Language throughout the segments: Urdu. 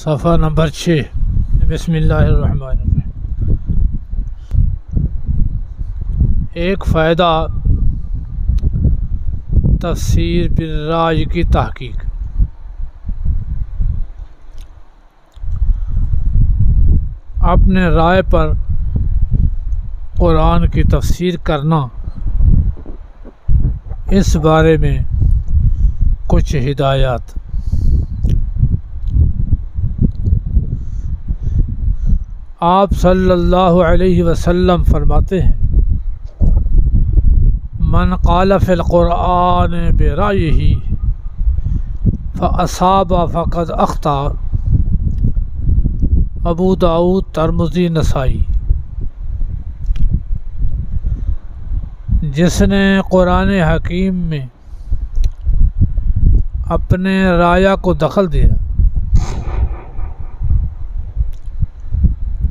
صفحہ نمبر 6 بسم اللہ الرحمن الرحیم۔ ایک فائدہ تفسیر بالرائے کی تحقیق۔ اپنے رائے پر قرآن کی تفسیر کرنا، اس بارے میں کچھ ہدایات۔ آپ صلی اللہ علیہ وسلم فرماتے ہیں، من قال فی القرآن برائیہ فاصاب فقد اخطأ۔ ابو داؤد، ترمذی، نسائی۔ جس نے قرآن حکیم میں اپنے رائے کو دخل دیا،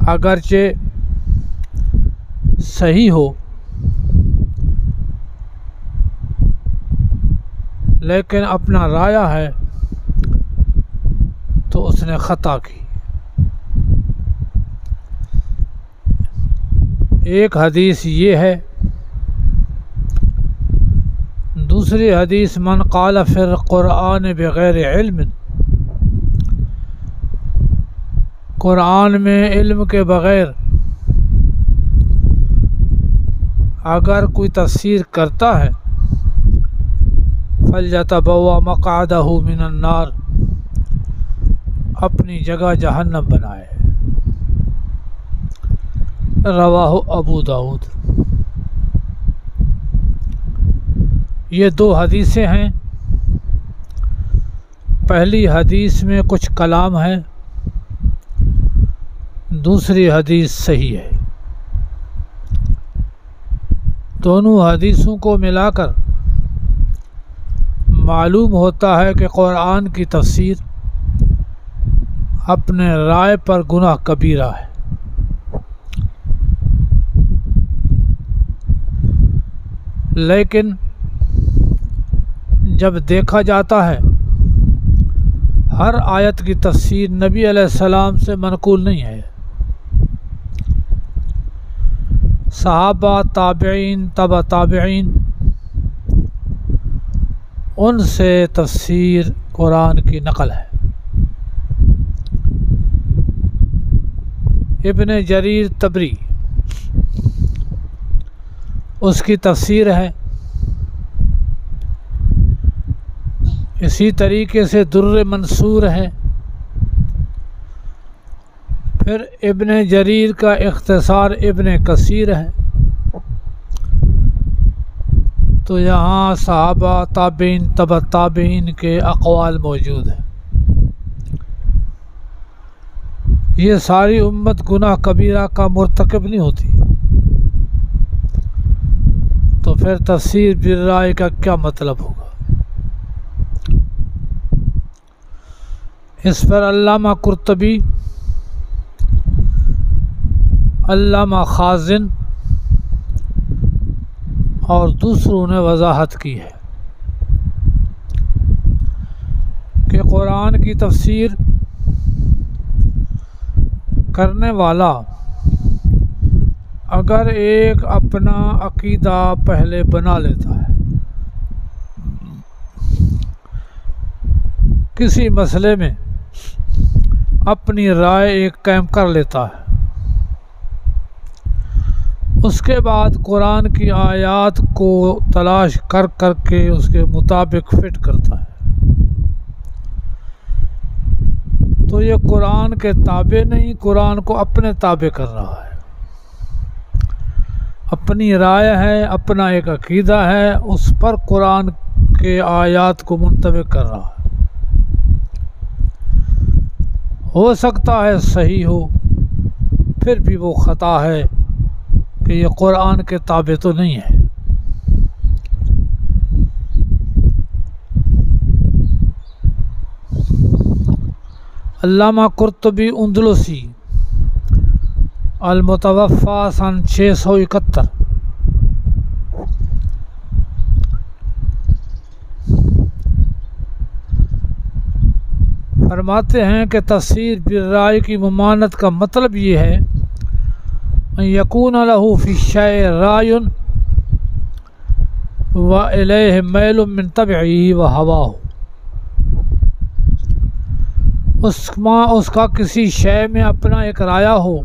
اگرچہ صحیح ہو لیکن اپنا رائے ہے، تو اس نے خطا کی۔ ایک حدیث یہ ہے۔ دوسری حدیث، من قال فی القرآن بغیر علم، قرآن میں علم کے بغیر اگر کوئی تفسیر کرتا ہے، فَلْيَتَبَوَّأْ مَقْعَدَهُ مِنَ النَّارِ، اپنی جگہ جہنم بنائے۔ رواہ ابو داؤد۔ یہ دو حدیثیں ہیں۔ پہلی حدیث میں کچھ کلام ہے، دوسری حدیث صحیح ہے۔ دونوں حدیثوں کو ملا کر معلوم ہوتا ہے کہ قرآن کی تفسیر اپنے رائے پر گناہ کبیرہ ہے۔ لیکن جب دیکھا جاتا ہے، ہر آیت کی تفسیر نبی علیہ السلام سے منقول نہیں ہے۔ صحابہ، تابعین، تبع تابعین، ان سے تفسیر قرآن کی نقل ہے۔ ابن جریر طبری، اس کی تفسیر ہے۔ اسی طریقے سے در منصور ہے۔ پھر ابن جریر کا اختصار ابن کثیر ہے۔ تو یہاں صحابہ، تابعین، تبع تابعین کے اقوال موجود ہیں۔ یہ ساری امت گناہ کبیرہ کا مرتکب نہیں ہوتی، تو پھر تفسیر بالرائے کا کیا مطلب ہوگا؟ اس پر علامہ قرطبی، علامہ خازن اور دوسروں نے وضاحت کی ہے کہ قرآن کی تفسیر کرنے والا اگر ایک اپنا عقیدہ پہلے بنا لیتا ہے، کسی مسئلے میں اپنی رائے ایک قائم کر لیتا ہے، اس کے بعد قرآن کی آیات کو تلاش کر کر کے اس کے مطابق فٹ کرتا ہے، تو یہ قرآن کے تابع نہیں، قرآن کو اپنے تابع کر رہا ہے۔ اپنی رائے ہے، اپنا ایک عقیدہ ہے، اس پر قرآن کے آیات کو منطبق کر رہا ہے۔ ہو سکتا ہے صحیح ہو، پھر بھی وہ خطا ہے کہ یہ قرآن کے تابع تو نہیں ہے۔ علامہ قرطبی اندلسی، المتوفی سن 671، فرماتے ہیں کہ تفسیر بالرائے کی ممانت کا مطلب یہ ہے ان یکون لہ فی الشیء رائے وإلیہ میل من طبعہ وہواہ، اس کا کسی شے میں اپنا ایک رائے ہو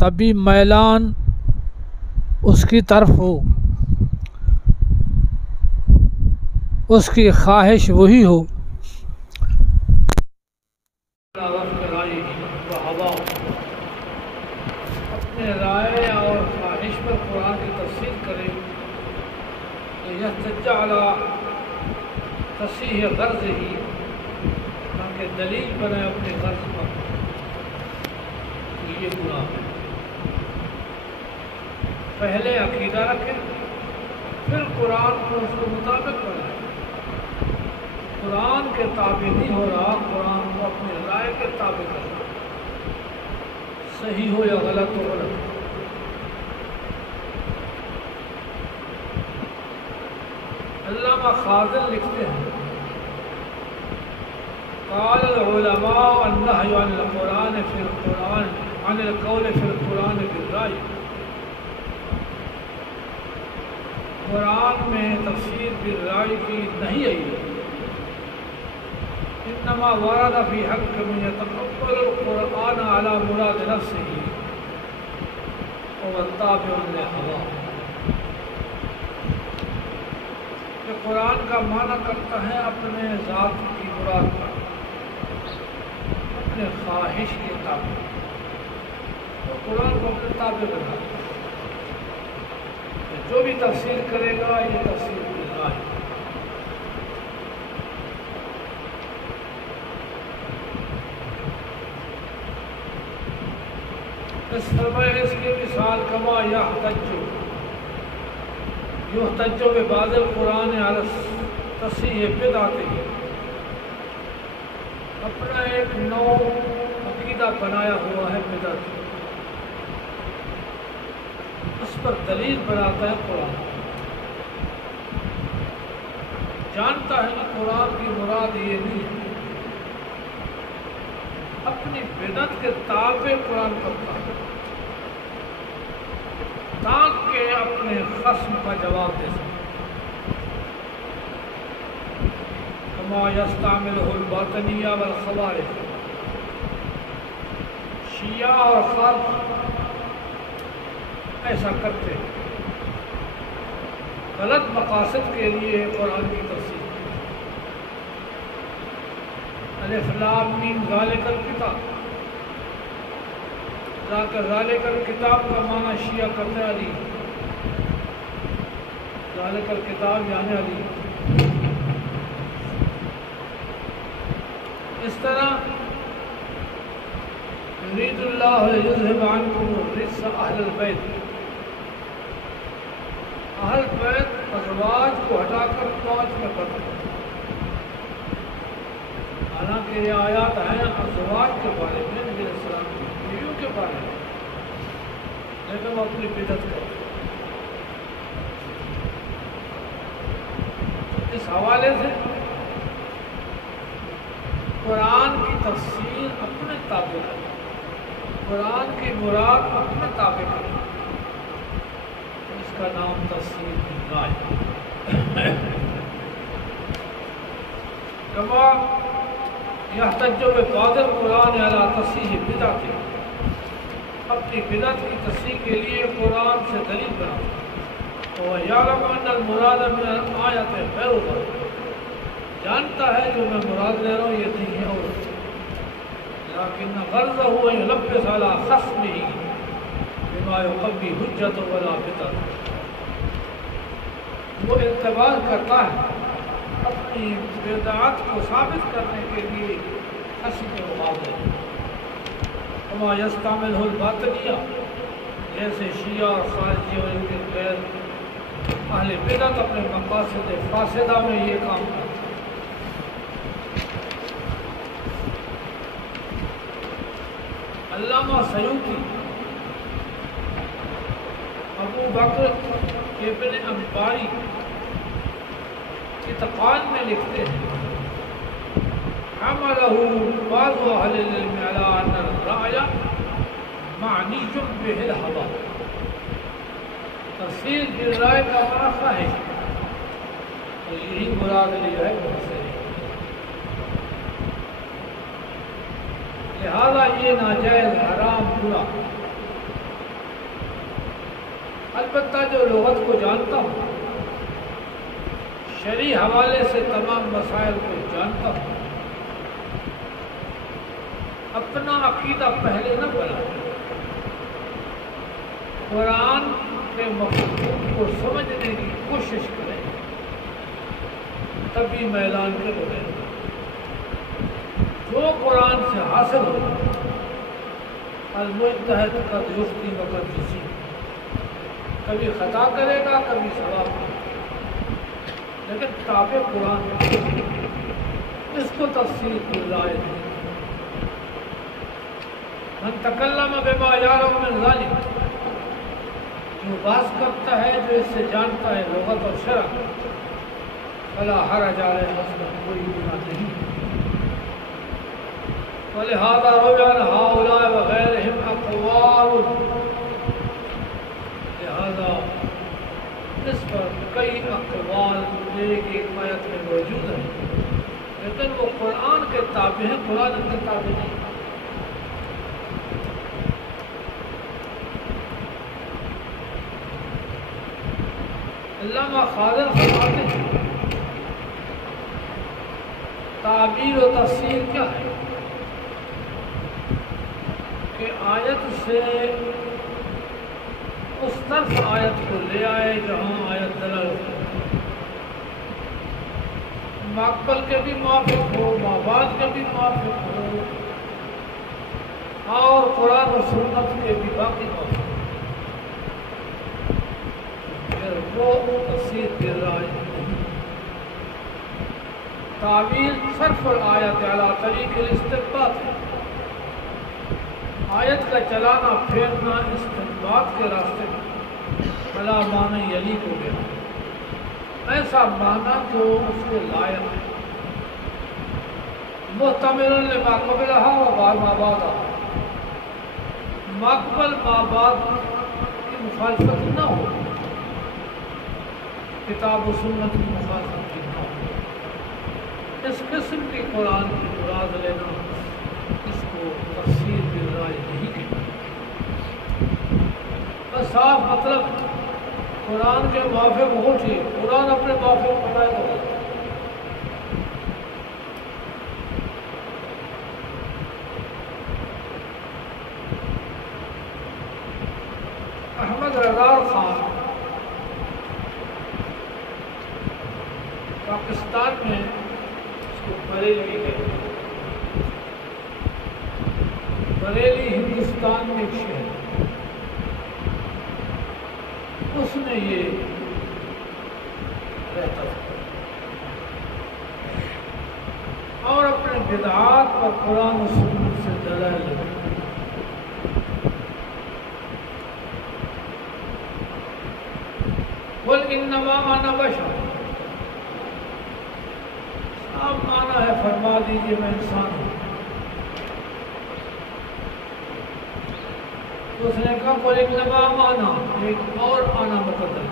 تبھی میلان اس کی طرف ہو، اس کی خواہش وہی ہو، اپنے رائے اور خواہش پر قرآن کی تفسیر کرے، یحتج علی تصحیح غرض ہی، تاکہ دلیل بنے اپنے غرض پر، یہ گناہ ہے۔ پہلے عقیدہ رکھیں پھر قرآن کو اس کے مطابق بنائیں، قرآن کے تابع نہیں ہو رہا، قرآن کو اپنے رائے کے تابع کرنا، صحیح ہو یا غلط ہو غلط۔ علامہ خازن لکھتے ہیں قال العلماء النهي عن القرآن في القرآن عن القول في القرآن بالرأي، قرآن میں تفسیر بالرأی کی نہیں آئی ہے، انما ورد فی حق من يتقبل القرآن على مراد نفسه والتابع لهواه، کہ قرآن کا معنی کرتا ہے اپنے ذات کی مراد پر، اپنے خواہش کے تابع، تو قرآن کو اپنے تابع بنا، جو بھی تفسیر کرے گا یہ تفسیر بالرائے ہے۔ اس کی مثال کما یحتج ببعض القرآن علی تصحیح بدعتہ، اپنا ایک نو عقیدہ بنایا ہوا ہے بدعت، اس پر دلیل بناتا ہے قرآن، جانتا ہے کہ قرآن کی مراد یہ نہیں ہے، اپنی بدعت کے تابع قرآن کرتا ہے تاکہ اپنے خصم کا جواب دے سکے، کما یستعملہ الباطنیہ والخوارج، شیعہ اور خارج ایسا کرتے ہیں، غلط مقاصد کے لیے قرآن کی تفسیر، الف لام میم ذالک الکتاب، ذالک الکتاب کا معنی شیعہ کرتے علی، ذالک الکتاب یعنی علی، اس طرح یرید اللہ لیذھب عنکم الرجس اہل البیت، اہل بیت ازواج کو ہٹا کر 5 میں کرتے ہیں، حالانکہ یہ آیات ہیں ازواج کے بارے میں، نبی علیہ السلام کی بیویوں کے بارے میں، لیکن وہ اپنی بدعت کرتے ہیں۔ اس حوالے سے قرآن کی تفسیر اپنے تابع ہے، قرآن کی مراد اپنے تابع کرنا، اس کا نام تفسیر بالرائے۔ کما یحتج ببعض القرآن علی تصحیح بدعتہ، اپنی بدعت کی تصحیح کے لیے قرآن سے دلیل بناتا، وَيَعْلَمُ أَنَّ الْمُرَادَ مِنَ الْآيَةِ غَيْرُ ذَلِكَ، جانتا ہے جو میں مراد لے رہا ہوں یہ نہیں ہے، اور لیکن غرضہ ان یلبس علی خصمہ بما یقوی حجۃ ولا بدعۃ، وہ اعتبار کرتا ہے اپنی بدعت کو ثابت کرنے کے لیے خصم کے مقابلے، کما یستعملہ الباطنیہ، جیسے شیعہ اور خارجی اور ان کے غیر اہل بدعت اپنے مقاصد فاسدہ میں یہ کام کرتے ہیں۔ علامہ سیوطی ابو بکر ابن انباری اتقان میں لکھتے ہیں حمله بعض أهل العلم على أن الرأي معني به الهوى. تفسیر بالرائے کا معنی ہے تو یہی مراد لیا ہے تفسیر. لہذا یہ ناجائز حرام برا. البتہ جو لغت کو جانتا ہوں، شرعی حوالے سے تمام مسائل کو جانتا ہوں، اپنا عقیدہ پہلے نہ بنائے. قرآن کے مفہوم کو سمجھنے کی کوشش کریں، تبھی میدان کے بغیر جو قرآن سے حاصل ہو المجتہد قد یخطئ و قد یصیب، کبھی خطا کرے گا کبھی ثواب کرے گا، لیکن تابع قرآن اس کو تفسیر بالرائے نہیں. من تکلم بما یعلم من ذلک، جو بحث کرتا ہے جو اس سے جانتا ہے لغت اور شرع، فلا حرج علیہ، مثلا کوئی گناہ نہیں. ولہذا روی عن ہؤلاء وغیرہم اقوال، لہذا اس پر کئی اقوال ایک آیت میں موجود ہیں، لیکن وہ قرآن کے تابع ہیں، قرآن کے تابع نہیں. علامہ خاضر فرماتے ہیں تعبیر و تفسیر کیا ہے کہ آیت سے اس طرف آیت کو لے آئے جہاں آیت دلالت کرے، ماقبل کے بھی موافق ہو، مابعد کے بھی موافق ہو، اور قرآن و سنت کے بھی باقی موافق ہو، وہ تفسیر بالرائے نہیں. تعبیر صرف الآیت علی طریق الاستنباط ہے. آیت کا چلانا پھیرنا استنباط کے راستے میں علی معنی یلیق ہو گیا، ایسا معنی جو اس کے لائق ہے. محتمل لما قبلہا و ما بعدہا، ماقبل ما بعد کی مخالفت نہ ہو، کتاب و سنت کی مخالفت کی نہ ہو. اس قسم کی قرآن کی مراد لینا اس کو تفسیر بالرائے نہیں کہتے. بس صاف مطلب قرآن کے موافق ہو ٹھیک، قرآن اپنے موافق بتائے تو غلط. احمد رضا خان پاکستان میں اس کو بریلی کہتے ہیں. بریلی ہندوستان میں ایک شہر، اس میں یہ رہتا تھا اور اپنے بدعات اور قرآن و سنت سے دلائل لگا. قل انما انا بشر، اب مانا ہے فرما دیجئے میں انسان ہوں. تو اس نے کہا قل انما انا، ایک اور آنا مقدر،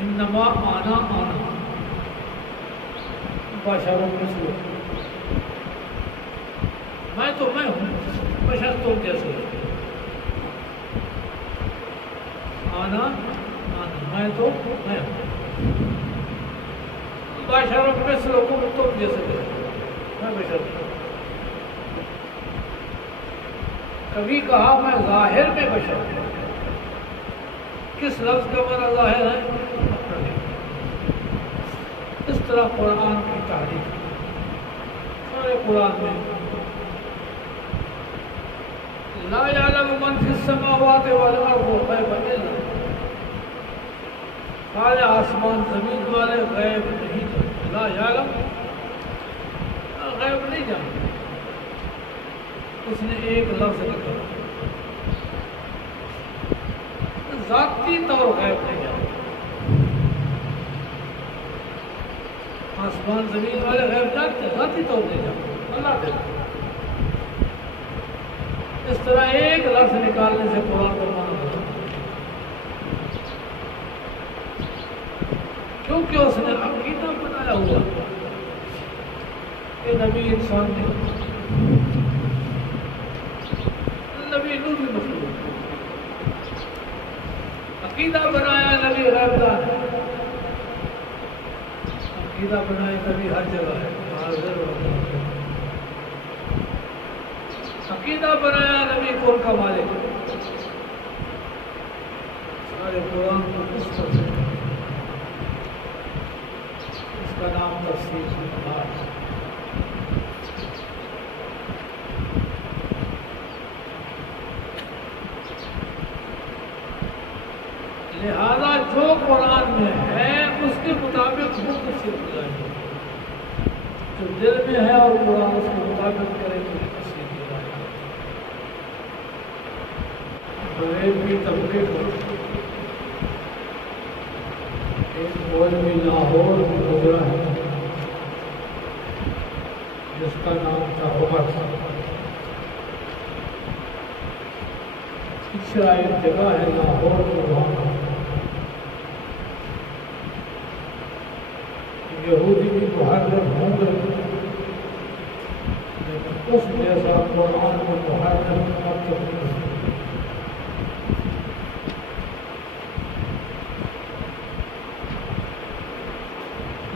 انما انا بشر مثلکم، میں تو میں ہوں، بشر تم جیسے. آنا میں تو میں ہوں، بشر مثلکم تم جیسے میں بشر ہوں. کبھی کہا میں ظاہر میں بشر ہوں، کس لفظ کا معنی ظاہر ہے؟ اس طرح قرآن کی تحریف سارے قرآن میں لا یعلم من فی السماوات والارض غیب الا اللہ، سارے آسمان زمین والے غیب نہیں جانتے. لا یعلم، غیب نہیں جانتے. اس نے ایک لفظ لکھا، ذاتی طور غیب نہیں جانتے. آسمان زمین والے غیب جانتے ہیں، ذاتی طور نہیں جانتے، اللہ دیتا ہے۔ اس طرح ایک لفظ نکالنے سے قرآن کا معنی ہوتا ہے، کیونکہ اس نے عقیدہ بنایا ہوا کہ نبی انسان نے، نبی نور بھی مخلوق، عقیدہ بنایا نبی غیب دان ہے، عقیدہ بنائے نبی ہر جگہ ہے، حاضر و ناظر، عقیدہ بنایا نبی کون کا مالک ہے۔ سارے قرآن کو کس طرح سے، اس کا نام تفسیر ہے۔ لہذا جو قرآن میں ہے اس کے مطابق وہ تفسیر ہو جائے گی، جو دل میں ہے اور قرآن اس کے مطابق کرے گی تفسیر ہو جائے گی۔ غیب کی تبلیغ ایک مولوی لاہور میں گزرا ہے جس کا نام تھا عمر، پچھلا ایک جگہ ہے لاہور میں، وہاں یہودی بھی محرم ہوں گے، لیکن اس جیسا قرآن میں محرم مطلب نہیں۔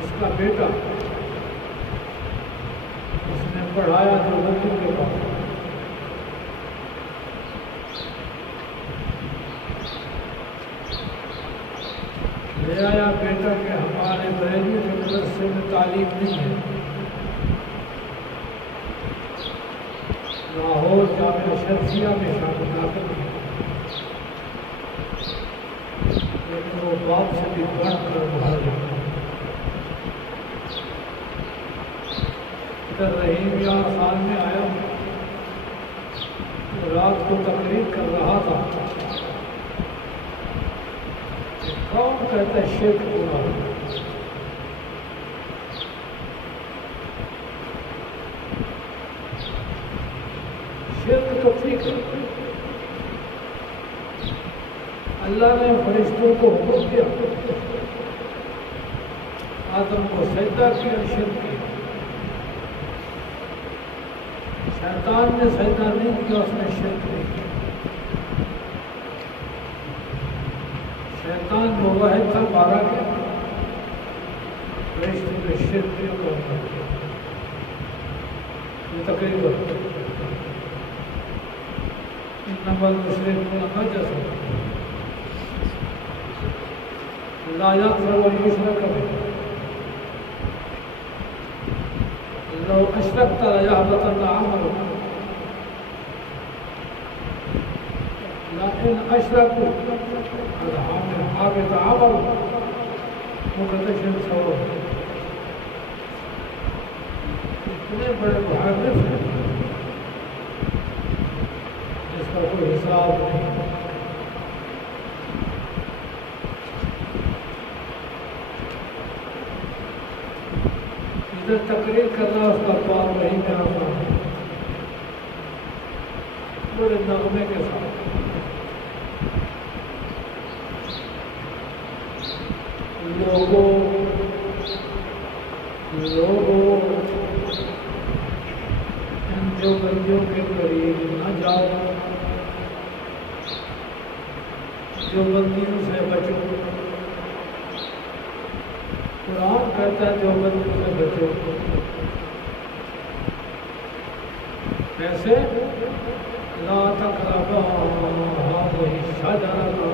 اس کا بیٹا، اس نے پڑھایا جو بندی کے پاس، لے آیا بیٹا کہ ہمارے بریلی کے مدرسے میں تعلیم نہیں ہے، لاہور جامعہ شرفیہ میں شامل ہے، لیکن وہ باپ سے بھی بڑھ کر باہر ہے۔ ادھر رحیم یار خان میں آیا، رات کو تقریر کر رہا تھا، کون کہتا ہے شرک پورا ہو، شرک تو ٹھیک ہے، اللہ نے فرشتوں کو حکم دیا، آدم کو سجدہ کیا، شرک کیا، شیطان نے سجدہ نہیں کیا، اس نے شرک نہیں کیا۔ شیطان جو واحد تھا بارہ کے، فرشتے میں شرک کیوں کرتا ہے، یہ تقریباً انما المشركون نجس لا يغفر أن يشرك به لو أشركت ليحبطن عملك لئن أشركوا حبط عملك مقدس سوا۔ اتنے بڑے محرف ہیں جس کا کوئی حساب نہیں۔ ادھر تقریر کرنا اس کا پار وہی میں آتا ہے بڑے نغمے کے ساتھ، لوگوں ان دیوبندیوں کے قریب نہ جاؤ، دیوبندیوں سے بچو، قرآن کہتا ہے دیوبندیوں سے بچو، کیسے؟ لا تقربا هذه الشجرة،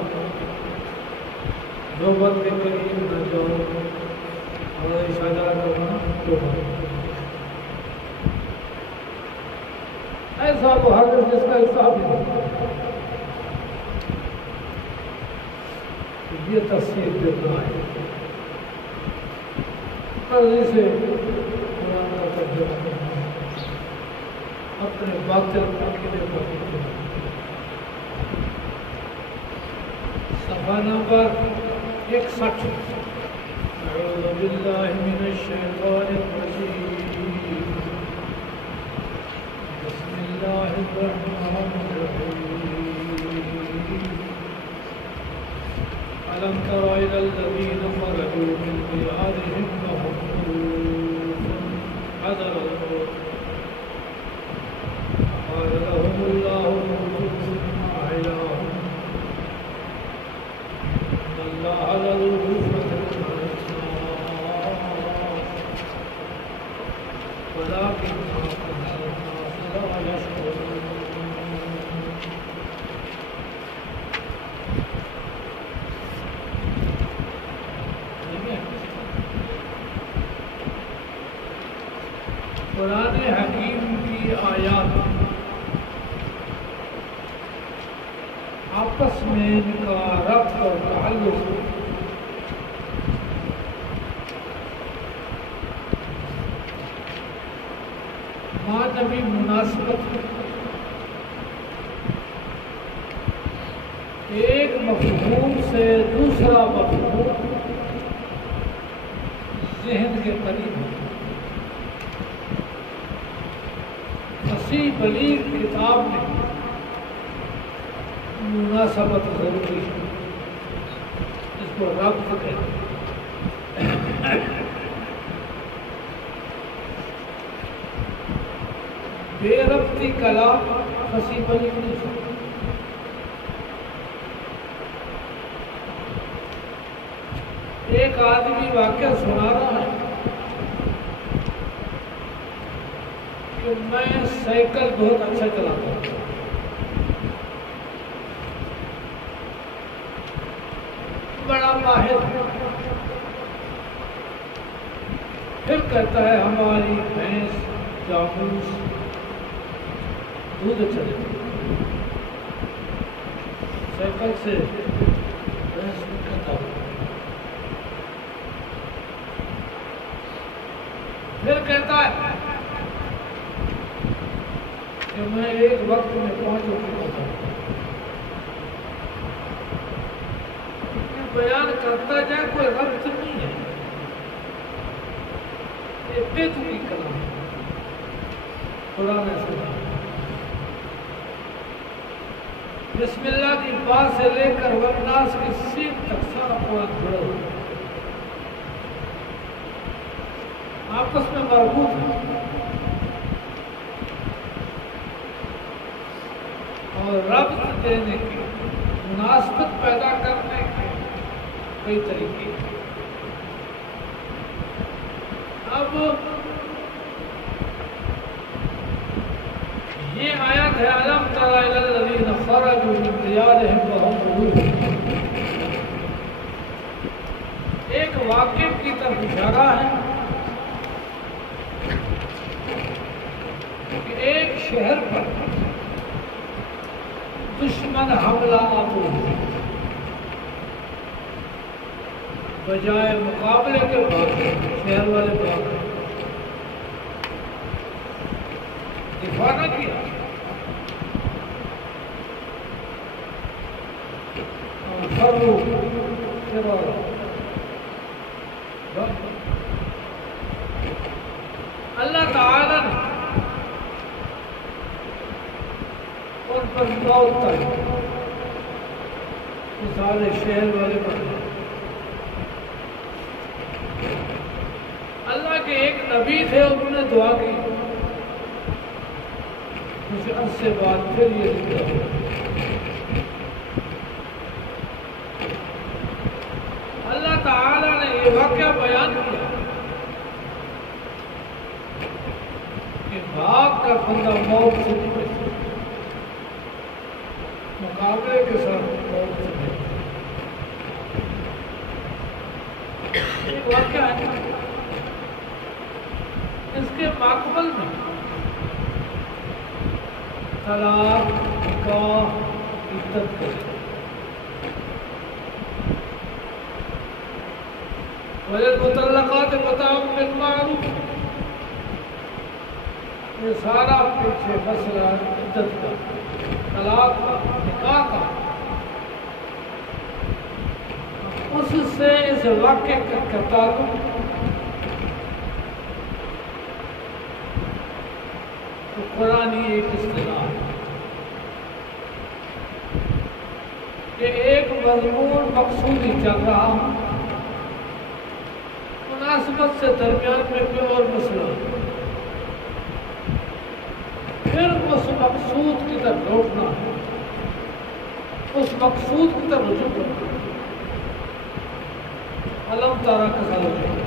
دیوبند کے قریب نہ جاؤ، اور شجرہ کا دیوبند ایسا محرف جس کا حساب نہیں۔ یہ تفسیر دیتا ہے قرضی سے قرآن کا ترجمہ کرنا، اپنے باطل عقیدے پر۔ صفحہ نمبر 61 أعوذ بالله من الشيطان الرجيم بسم الله الرحمن الرحيم ألم تر إلى الذين خرجوا من ديارهم وهم ألوف حذر الموت قال لهم الله موتوا ثم أحياهم إن الله لذو فضل على الناس ولكن أكثر الناس لا يشكرون. قرآن حکیم کی آیات آپس میں ان کا ربط اور تعلق معنوی مناسبت ایک مفہوم سے دوسرا مفہوم ذہن کے قریب ہے. فصیح بلیغ کتاب میں مناسبت ضروری ہے، اس کو ربط کہتے ہیں. بے ربطی کلام فصیح بلیغ نہیں سکتی. ایک آدمی واقعہ سنا رہا ہے کہ میں سائیکل بہت اچھا چلاتا ہوں. بڑا ماہر. پھر کہتا ہے ہماری بھینس جاموس دودھ چلے سائیکل سے بھینس نکلتا ہوں. پھر کہتا ہے کہ میں ایک وقت میں 5 روپے ہوتا ہوں. بیان کرتا جائے کوئی ربط نہیں ہے، یہ بیتوی کلام ہے. قرآن ایسا بسم اللہ کی با سے لے کر والناس کی سین تک سارا قرآن جڑا ہوا آپس میں مربوط ہے اور ربط دینے کی مناسبت پیدا کرنے کے کئی طریقے. اب یہ آیت ہے الم تر الی الذین خرجوا من دیارہم وهم ألوف. ایک واقعے کی طرف اشارہ ہے کہ ایک شہر پر دشمن حملہ آور ہے. بجائے مقابلے کے بعد شہر والے بھاگ گئے، دفاع نہ کیا. اللہ تعالی نے ان پر موت تک سارے شہر والے پر. اللہ کے ایک نبی تھے، انہوں نے دعا کی، کچھ عرصے بعد پھر یہ ذکر ہوا. اللہ تعالی نے یہ واقعہ بیان کیا کہ بھاگ کا بندہ موت سے نہیں بچتا، مقابلے کے ساتھ موت سے نہیں. ایک واقعہ ہے اس کے ماقبل میں طلاق نکاح عدت کرے. وَلِلْمُطَلَّقَاتِ مَتَاعٌ بِالْمَعْرُوفِ. یہ سارا پیچھے مسئلہ عدت کا، طلاق کا، نکاح کا. اس سے اس واقعے کا تعلق تو قرآن ایک اصطلاح ہے کہ ایک مضمون مقصودی چل رہا ہوں، مناسبت سے درمیان میں کوئی اور مسئلہ، پھر اس مقصود کی طرف لوٹنا ہے، اس مقصود کی طرف رجوع کرنا ہے۔ علم تارا کا رجوع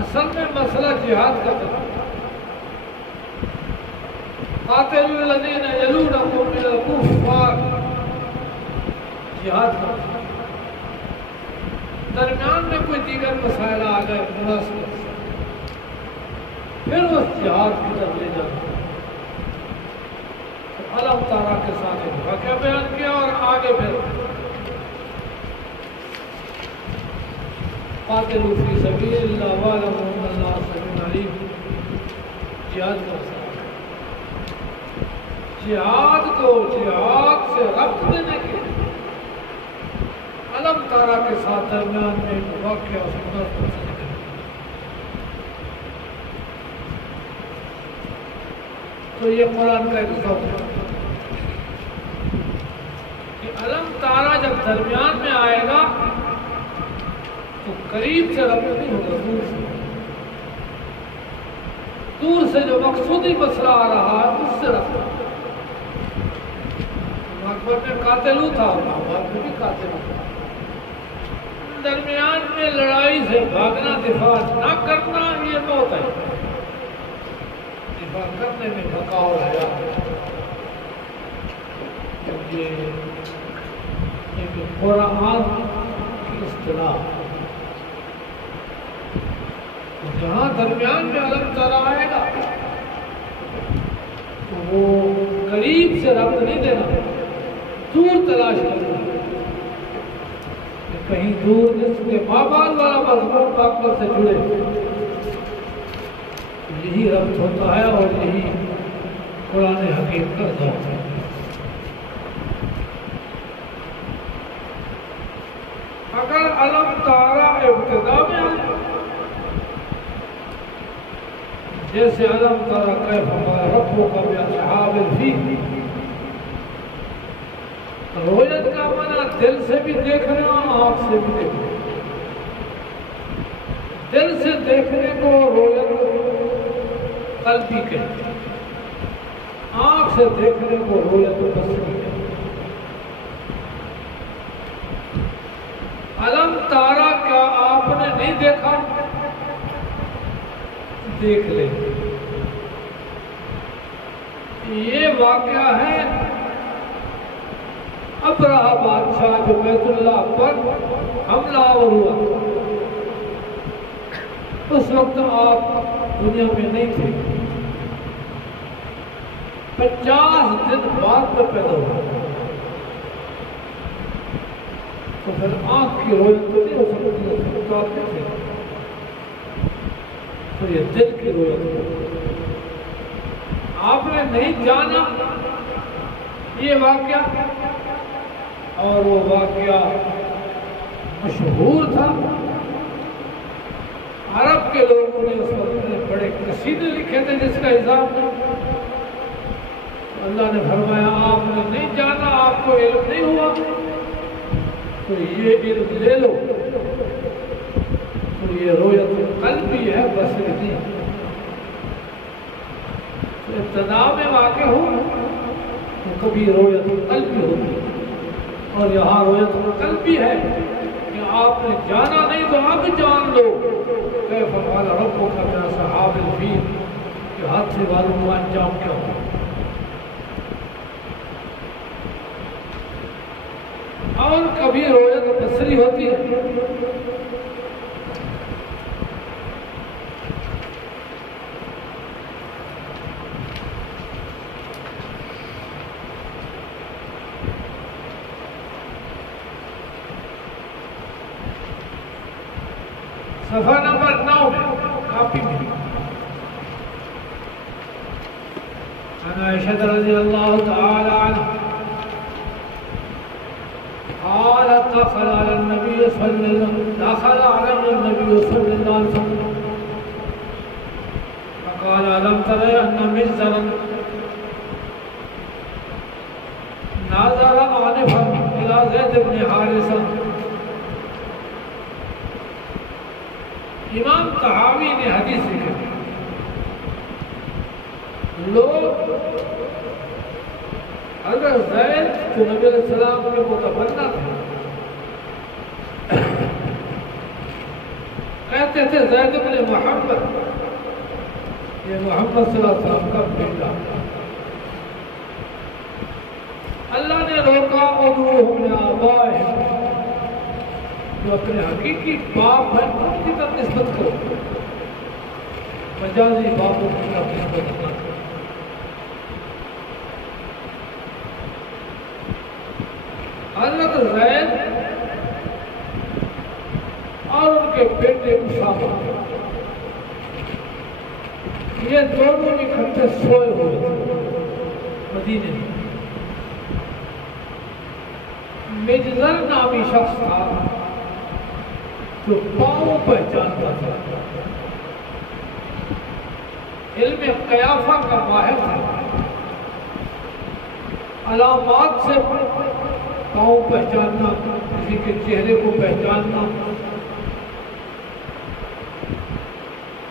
اصل میں مسئلہ جہاد کا تھا۔ قاتلوا الذین یلونکم من الکفار، جہاد کا تھا۔ درمیان میں کوئی دیگر مسائل آ گئے مناسبت سے، پھر اس جہاد کی طرف لے جانا۔ اللہ تعالیٰ کے ساتھ ایک واقعہ بیان کیا اور آگے پھر قاتلوا فی سبیل اللہ واعلموا ان اللہ سمیع علیم، جہاد کا مسئلہ۔ جہاد کو جہاد سے ربط دینے کے لیے علم تارا کے ساتھ درمیان میں ایک واقعہ اس مناسبت سے ذکر کیا۔ تو یہ قرآن کا ایک ذوق ہے کہ علم تارا جب درمیان میں آئے گا تو قریب سے ربط نہیں ہوگا، دور سے جو مقصودی مسئلہ آ رہا ہے اس سے ربط ہوگا۔ اکبر میں قاتلو تھا اور محمد میں بھی قاتلو تھا، درمیان میں لڑائی سے بھاگنا، دفاع نہ کرنا، یہ موت ہے۔ دفاع کرنے میں بقاؤ ہے، یہ قرآن کی اصطلاح۔ جہاں درمیان میں علم تارا آئے گا تو وہ قریب سے ربط نہیں دینا، دور تلاش کرنا، کہیں دور جس کے مابعد والا مضمون اکبر سے جڑے، یہی ربط ہوتا ہے اور یہی قرآن حکیم کا ذوق ہے۔ اگر علم تارا ابتدا میں آئے جیسے علم تارا کیف فعل ربک باصحاب الفیل، رویت کا معنی دل سے بھی دیکھنا، آنکھ سے بھی دیکھنا۔ دل سے دیکھنے کو رویت قلبی کہتے ہیں، آنکھ سے دیکھنے کو رویت بصری کہتے ہیں۔ علم تارا کیا آپ نے نہیں دیکھا؟ دیکھ لیں، یہ واقعہ ہے ابرہہ بادشاہ جو بیت اللہ پر حملہ آور ہوا، اس وقت آپ دنیا میں نہیں تھے، 50 دن بعد میں پیدا ہوا، تو پھر آنکھ کی رویت تو نہیں ہو سکتی، تو آپ تھے، تو یہ دل کی رویت ہے۔ آپ نے نہیں جانا یہ واقعہ، اور وہ واقعہ مشہور تھا، عرب کے لوگوں نے اس وقت میں بڑے قصیدے لکھے تھے جس کا حساب تھا۔ اللہ نے فرمایا آپ نے نہیں جانا، آپ کو علم نہیں ہوا، تو یہ علم لے لو، تو یہ رویت قلبی ہے، بصری نہیں۔ تو ابتدا میں واقع ہو تو کبھی رویت قلبی ہوتی ہے، اور یہاں رویت قلبی ہے کہ آپ نے جانا نہیں تو اب جان لو کیف فعل ربک باصحاب الفیل، کہ حادثے والوں کا انجام کیا ہو۔ اور کبھی رویت بصری ہوتی ہے، صفحہ نمبر 9 میں کاپی میں عن عائشہ رضی اللہ تعالی عنہ قالت دخل على النبي صلى الله عليه وسلم فقال ألم تر أن مزرا ناظر آنفا إلى زید بن حارثہ. امام طحاوی نے حدیث لکھی لوگ حضرت زید جو نبی علیہ السلام کے متبنہ تھے کہتے تھے زید بن محمد، یہ محمد صلی اللہ علیہ وسلم کا بیٹا. اللہ نے روکا ادعوہم لآبائہم، جو اپنے حقیقی باپ ہیں ان کی طرف نسبت کرو، مجازی باپوں کی طرف نسبت نہ کرو. حضرت زید اور ان کے بیٹے اسامہ یہ دونوں اکٹھے سوئے ہوئے تھے مدینے میں. مجزر نامی شخص تھا جو پاؤں پہچانتا تھا، علم قیافہ کا ماہر تھا، علامات سے پاؤں پہچاننا، کسی کے چہرے کو پہچاننا.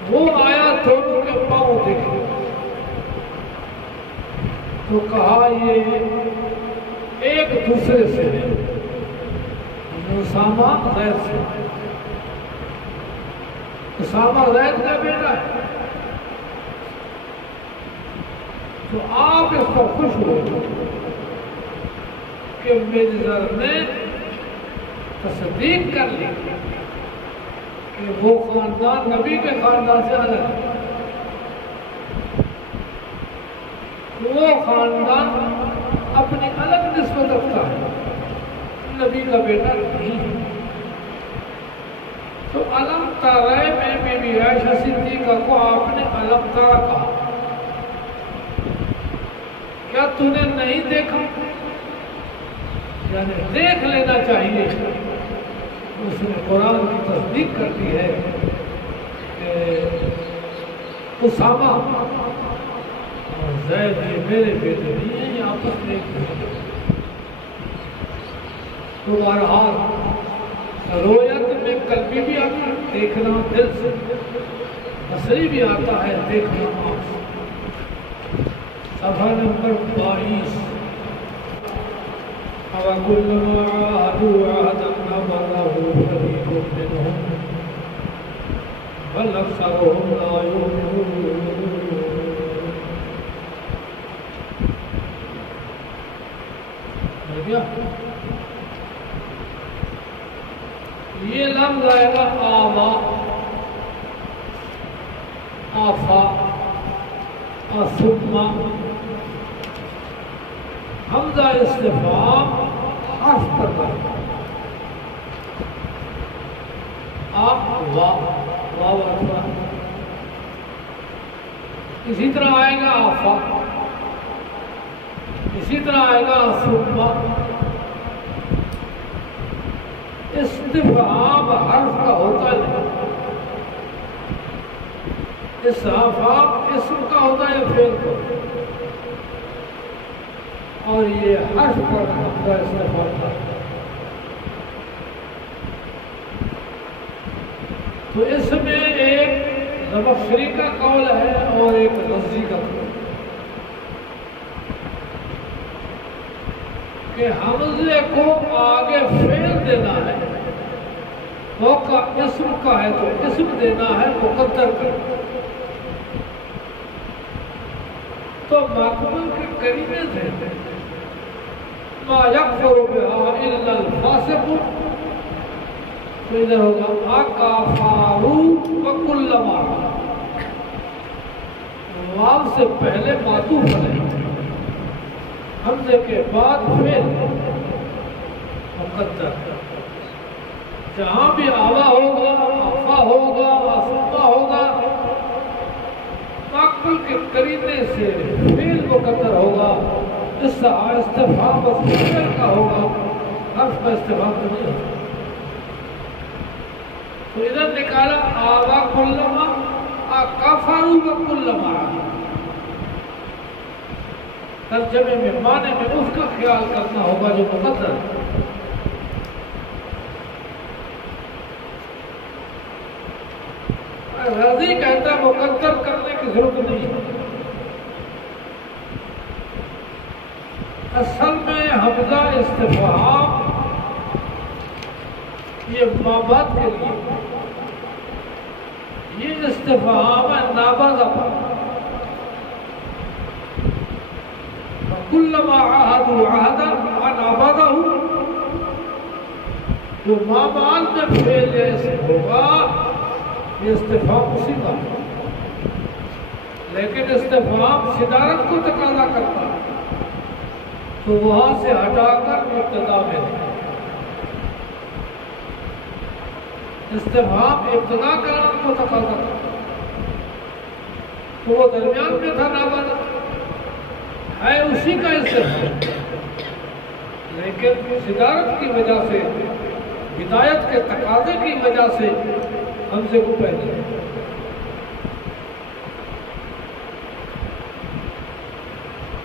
وہ آیا دونوں کے پاؤں دیکھے تو کہا یہ ایک دوسرے سے ہے، اسامہ زید سے. اسامہ زید کا بیٹا ہے تو آپ اس پر خوش ہوئے کہ مجزر نے تصدیق کر لی کہ وہ خاندان نبی کے خاندان سے الگ ہے. وہ خاندان اپنی الگ نسبت رکھتا ہے، نبی کا بیٹا نہیں ہے. تو علم ترى میں بی بی عائشہ صدیقہ کو آپ نے علم ترى کہا، کیا تو نے نہیں دیکھا؟ یعنی دیکھ لینا چاہیے. اس نے قرآن کی تصدیق کر دی ہے کہ اسامہ اور زید یہ میرے بیٹے نہیں ہیں، یہ آپس میں ایک بیٹے. تو بہرحال رویت میں قلبی بھی آتا ہے، دیکھنا دل سے، بصری بھی آتا ہے، دیکھنا آنکھ سے. صفحہ نمبر 22. وَكُلُّمَا عَاهَدُوا عَهْدًا نَبَذَهُ فَرِيقٌ مِّنْهُمْ بَلْ أَكْثَرُهُمْ لَا يُؤْمِنُونَ. یہ لفظ آئے گا آوا، آفا، آسما. حمزہ استفہام حرف پر ہے. وا اسی طرح آئے گا آفا، اسی طرح آئے گا آسما. استفہام حرف کا ہوتا ہے، استفہام اسم کا ہوتا ہے فعل کا، اور یہ حرف پر حمزہ استفہام کا. تو اس میں ایک زمخشری کا قول ہے اور ایک رضی کا قول کہ حمزے کو آگے فعل دینا ہے، موقع اسم کا ہے تو اسم دینا ہے مقدر کر. تو مقبول کے کریمے سے ما یکفر بہا الا الفاسق، تو ادھر ہوگا اکفارو وکلما. واو سے پہلے معطوف ہے، حمزے کے بعد فعل مقدر. جہاں بھی آوا ہوگا، افا ہوگا، آسما ہوگا، مقبول کے قرینے سے فعل مقدر ہوگا. اس سے استفہام فعل کا ہوگا. حرف کا استفہام تو نہیں ہوتا. تو ادھر نکالا آبا کلما کفروا کلما. ترجمے میں معنی میں اس کا خیال کرنا ہوگا جو مقدر ہے. رضی کہتا ہے مقدر کرنے کی ضرورت نہیں ہے. اصل میں حمزہ استفہام یہ مابعد کے لیے، یہ استفہام ہے نابضہ پر. کلما عاہدوا عہدا ونبذہ، جو مابعد میں فعل جیسے ہوگا یہ استفہام اسی کا. لیکن استفہام صدارت کو تقاضا کرتا ہے تو وہاں سے ہٹا کر ابتدا میں ہے. استفہام ابتدا کلام کو تقاضا کرتا تو وہ درمیان میں تھا نابضہ ہے اسی کا استفہام. لیکن صدارت کی وجہ سے، ہدایت کے تقاضے کی وجہ سے حمزے کو پہلے.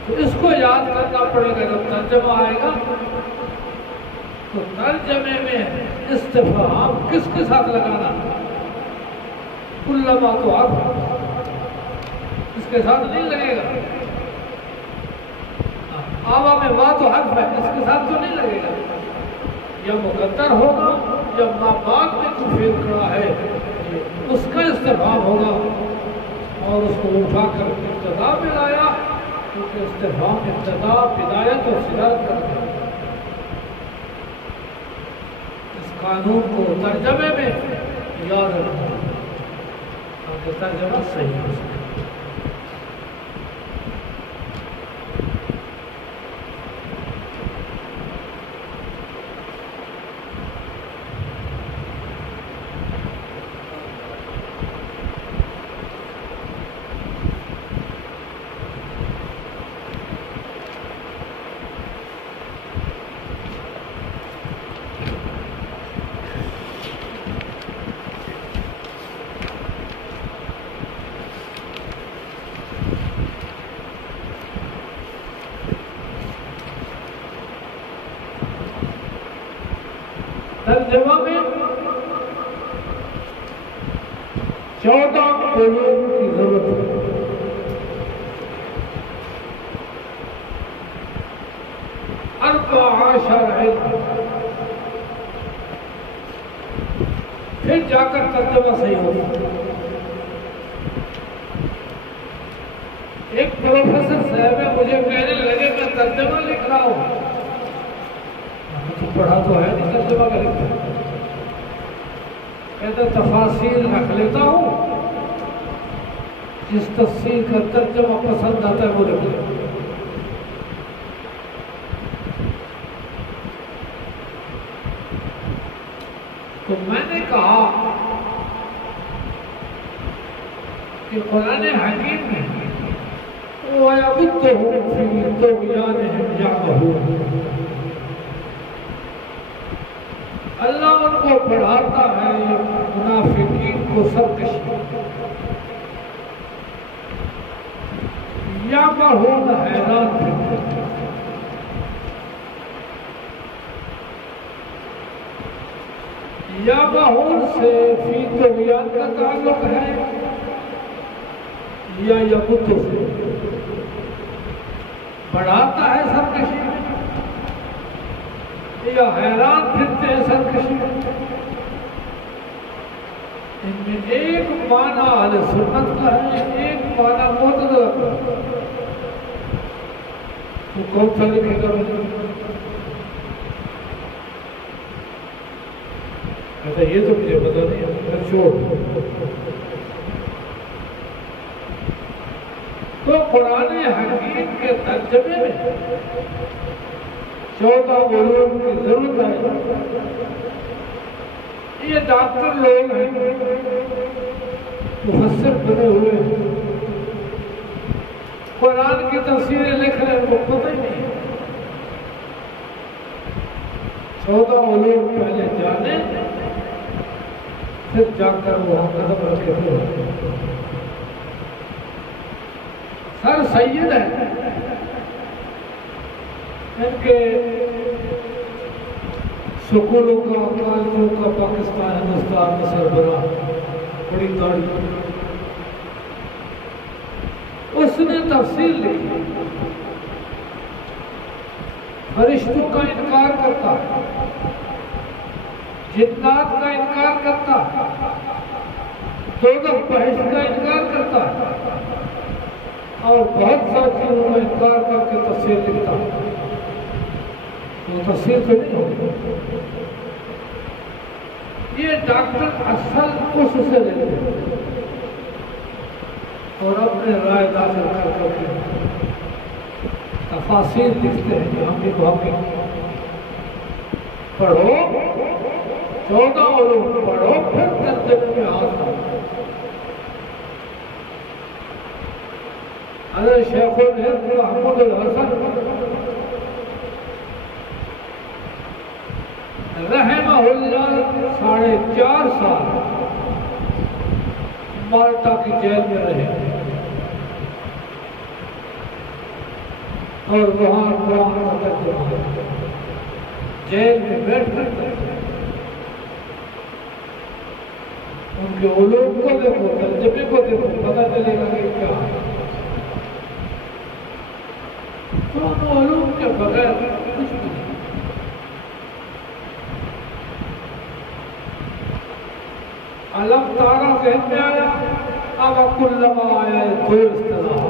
تو اس کو یاد کرنا پڑے گا جب ترجمہ آئے گا. تو ترجمے میں استفہام کس کے ساتھ لگانا؟ کلما تو حرف اس کے ساتھ نہیں لگے گا. آبا میں وا تو حرف ہے، اس کے ساتھ تو نہیں لگے گا. یا مقدر ہوگا یا ما بعد میں جو فعل کھڑا ہے اس کا استفہام ہوگا اور اس کو اٹھا کر ابتدا میں لایا کیونکہ استفہام ابتدا بدایت اور صدارت کرتا ہے. اس قانون کو ترجمے میں یاد رکھنا تاکہ ترجمہ صحیح ہو سکے. ترجمہ میں 14 علوم کی ضرورت ہے. اربع عشر علم، پھر جا کر ترجمہ صحیح ہوگا. ایک پروفیسر صاحب ہے مجھے کہنے لگے میں ترجمہ لکھ رہا ہوں. پڑھا تو ہے نہیں ترجمہ کا لکھتا. کہتا تفاصیل رکھ لیتا ہوں، جس تفصیل کا ترجمہ پسند آتا ہے وہ لکھ لیتا ہوں. تو میں نے کہا کہ قرآن حکیم میں وَيَبُدُّهُمْ فِي طُغْيَانِهِمْ يَعْمَهُونَ، اللہ ان کو پڑھاتا ہے منافقین کو سرکشی. یعمہون حیران پھرتے. یعمہون سے فی طغیان کا تعلق ہے یا یبد سے؟ پڑھاتا ہے سرکشی یا حیران پھرتے ہیں سرکشی؟ ان میں ایک معنی اہل سنت کا ہے، ایک معنی معتزلہ کا ہے. تو کون سا لکھے گا؟ کہتا یہ تو مجھے پتا نہیں ہے، چھوڑ. تو قرآن حکیم کے ترجمے میں 14 علوم کی ضرورت ہے. یہ ڈاکٹر لوگ ہیں، مفسر بنے ہوئے ہیں، قرآن کی تفسیریں لکھ رہے ہیں، وہ پتہ ہی نہیں. 14 علوم پہلے جانے پھر جا کر وہ قدم رکھے ہوئے سر سید ہے، ان کے سکولوں کا کالجوں کا پاکستان ہندوستان میں سربراہ، بڑی تاریخ اس نے تفصیل لکھی، فرشتوں کا انکار کرتا، جنات کا انکار کرتا، دوزخ بہشت کا انکار کرتا اور بہت ساری چیزوں کا انکار کر کے تفسیر لکھتا۔ وہ تفسیر تو نہیں ہوگی، یہ ڈاکٹر اصل اس سے لیتے ہیں اور اپنے رائے داخل کر کے تفاسیر لکھتے ہیں کہ ہم بھی بہت پڑھو، 14 علوم پڑھو، پھر ترجمے میں ہاتھ ڈالو۔ حضرت شیخ الہند محمود الحسن رحمہ اللہ 4.5 سال مالٹا کی جیل میں رہے اور وہاں قرآن کا ترجمہ جیل میں بیٹھ کر ان کے علوم کو دیکھو، ترجمے کو دیکھو، پتہ چلے گا کہ کیا ہے۔ تو علوم کے بغیر کچھ بھی نہیں۔ علم تارا ذہن میں آیا، اب کلما آیا ہے دو اصطلاح۔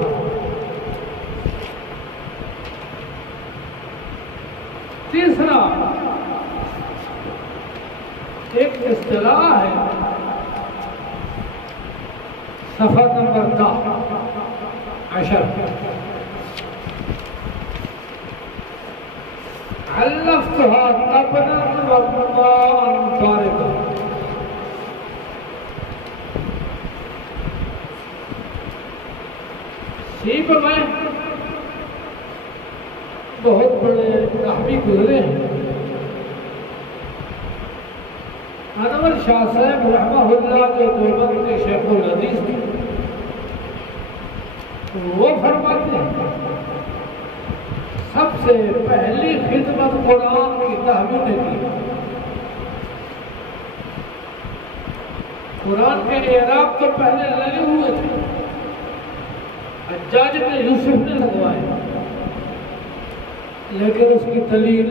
تیسرا ایک اصطلاح ہے، صفحہ نمبر 10 علفتها طبنا وماء باردا۔ سیب میں بہت بڑے نحوی گزرے ہیں، انور شاہ صاحب رحمہ اللہ جو دیوبند کے شیخ الحدیث تھے، وہ فرماتے ہیں سب سے پہلی خدمت قرآن کی نحوی نے کی۔ قرآن کے اعراب تو پہلے لگے ہوئے تھے، حجاج نے یوسف نے لگوائے، لیکن اس کی دلیل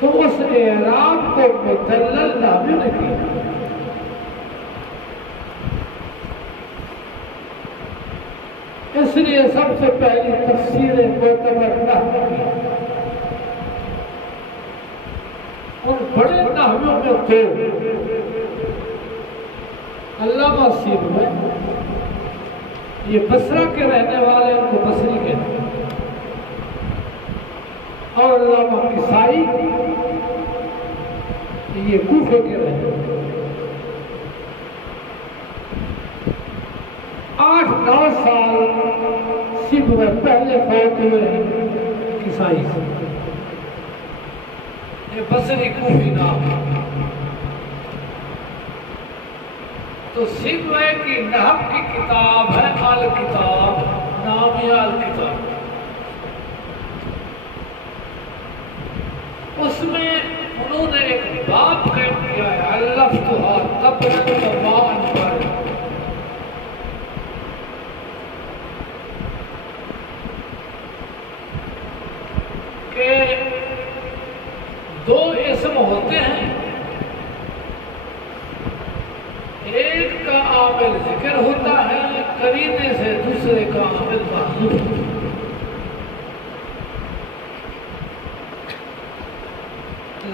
تو اس اعراب کو مدلل نحوی نے کی۔ اس لیے سب سے پہلی تفسیر معتبر نحوی کی۔ ان بڑے نحویوں میں دو، علامہ سیبوی، یہ بصرہ کے رہنے والے ان کو بصری کہتے ہیں، اور علامہ کسائی یہ کوفے کے رہنے والے۔ 8-9 سال سیبوی پہلے فوت ہوئے ہیں کسائی سے، یہ بصری کوفی نام ہے۔ تو سیبوی کی نحو کی کتاب ہے الکتاب، نام ہے الکتاب۔ اس میں انہوں نے ایک باب قائم کیا ہے، علفتها طبنا وماء باردا۔ کہ 2 اسم ہوتے ہیں، ایک کا عامل ذکر ہوتا ہے قرینے سے، دوسرے کا عامل محذوف۔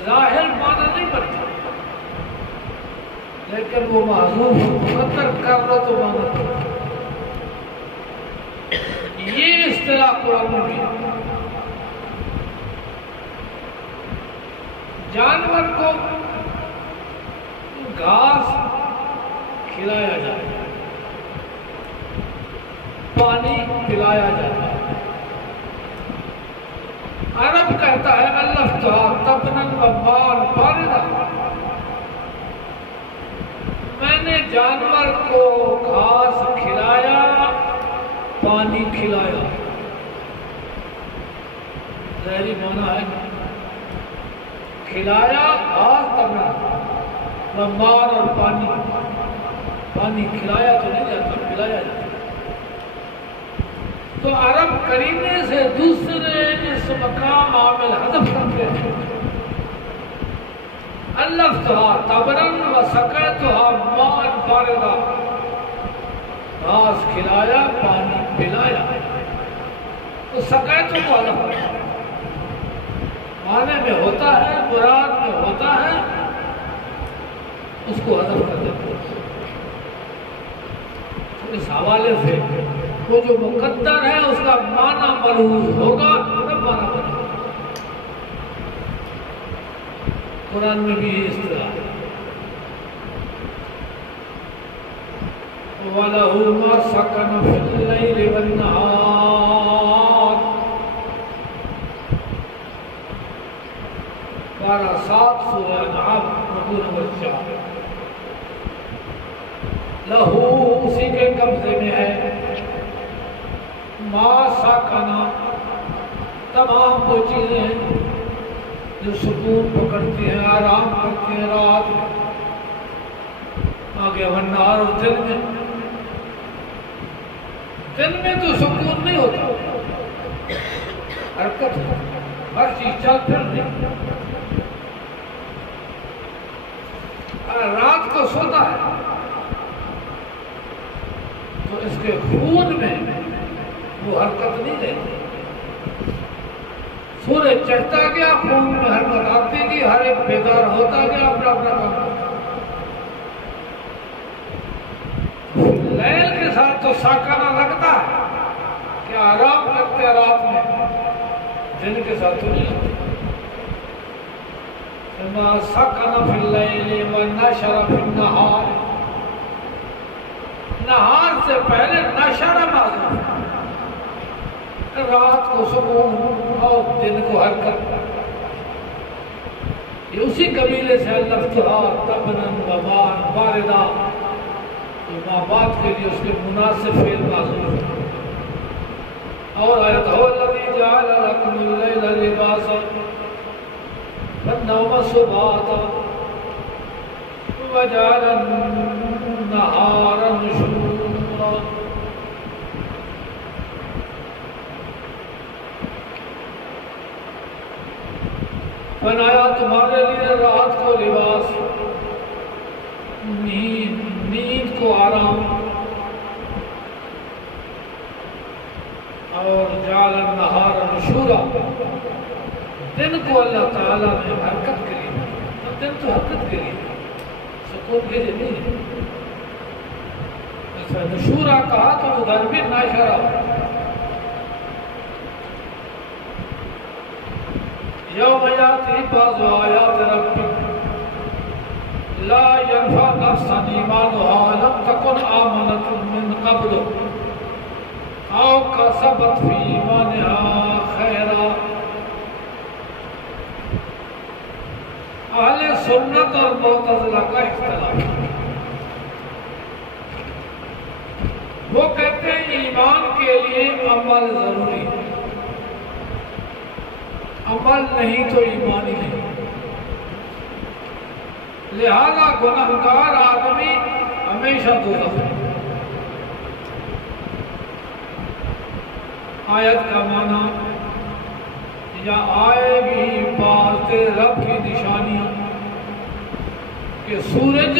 ظاہر معنی نہیں بنتا، لیکن وہ محذوف مقدر کر رہا تو معنی بنتا۔ یہ اصطلاح قرآن میں بھی ہے۔ جانور کو گھاس کھلایا جاتا ہے، پانی پلایا جاتا ہے، عرب کہتا ہے الفتھا تبنا وبال باردا، میں نے جانور کو گھاس کھلایا، پانی کھلایا، ظاہری معنی ہے کھلایا گھاس تبنا، وبال اور پانی، پانی کھلایا تو نہیں جاتا، پلایا جاتا۔ تو عرب کرینے سے دوسرے اسم کا عامل حذف کرتے ہیں۔ الفتھا تبرن و سقیتها ماء باردا، گھاس کھلایا پانی پلایا، تو سقیتو کو حذف معنی میں ہوتا ہے، مراد میں ہوتا ہے، اس کو حذف کر دیتے ہیں۔ اس حوالے سے وہ جو مقدر ہے اس کا معنی ملحوظ ہوگا تب معنی بنے گا۔ قرآن میں بھی اس طرح ہے وَلَهُ مَا سَكَنَ فِي اللَّيْلِ وَالنَّهَارِ، پارہ 7 سورہ انعام نمبر 4۔ لہو اسی کے قبضے میں ہے، ما ساکنا تمام وہ چیزیں ہیں جو سکون پکڑتی ہیں، آرام کرتی ہیں رات میں، آگے والنہار اور دن میں تو سکون نہیں ہوتا، حرکت ہے، ہر چیز چل پھر نہیں، رات کو سوتا ہے تو اس کے خون میں وہ حرکت نہیں رہتی، سورج چڑھتا گیا خون میں حرکت آتی گئی، ہر ایک بیدار ہوتا گیا، اپنا اپنا کام کرتا۔ لیل کے ساتھ تو ساکانہ لگتا ہے کہ آرام کرتے رات میں، دن کے ساتھ تو نہیں ہوتا۔ ما سکن فی اللیل ونشر فی النہار، نہار سے پہلے نشر معذوف ہے، رات کو سکون اور دن کو حرکت، یہ اسی قبیلے سے الفتھا تبنا وبال باردا، ماں باپ کے لیے اس کے مناسب فعل معذوف ہے۔ اور آیت هو الذی جعل لکم اللیل لباسا والنوم سباتا وجعل النہار نشورا، بنایا تمہارے لیے رات کو لباس، نیند کو آرام، اور جعل النہار نشورا، دن کو اللہ تعالیٰ نے حرکت کے لیے، دن تو حرکت کے لیے، سکون کے لیے نہیں ہے۔ ایسا نشورا کہا تو ادھر بھی ناشرا، یوم یاتی بعض آیات ربک لا ينفع نفسا ایمانها لم تکن آمنت من قبل او کسبت فی ایمانها خیرا۔ اہل سنت اور معتزلہ کا اختلاف، وہ کہتے ہیں ایمان کے لیے عمل ضروری ہے، عمل نہیں تو ایمان ہی نہیں، لہذا گنہگار آدمی ہمیشہ دوزخ ہے۔ آیت کا معنی یا آئے گی بات رب کی نشانیاں کہ سورج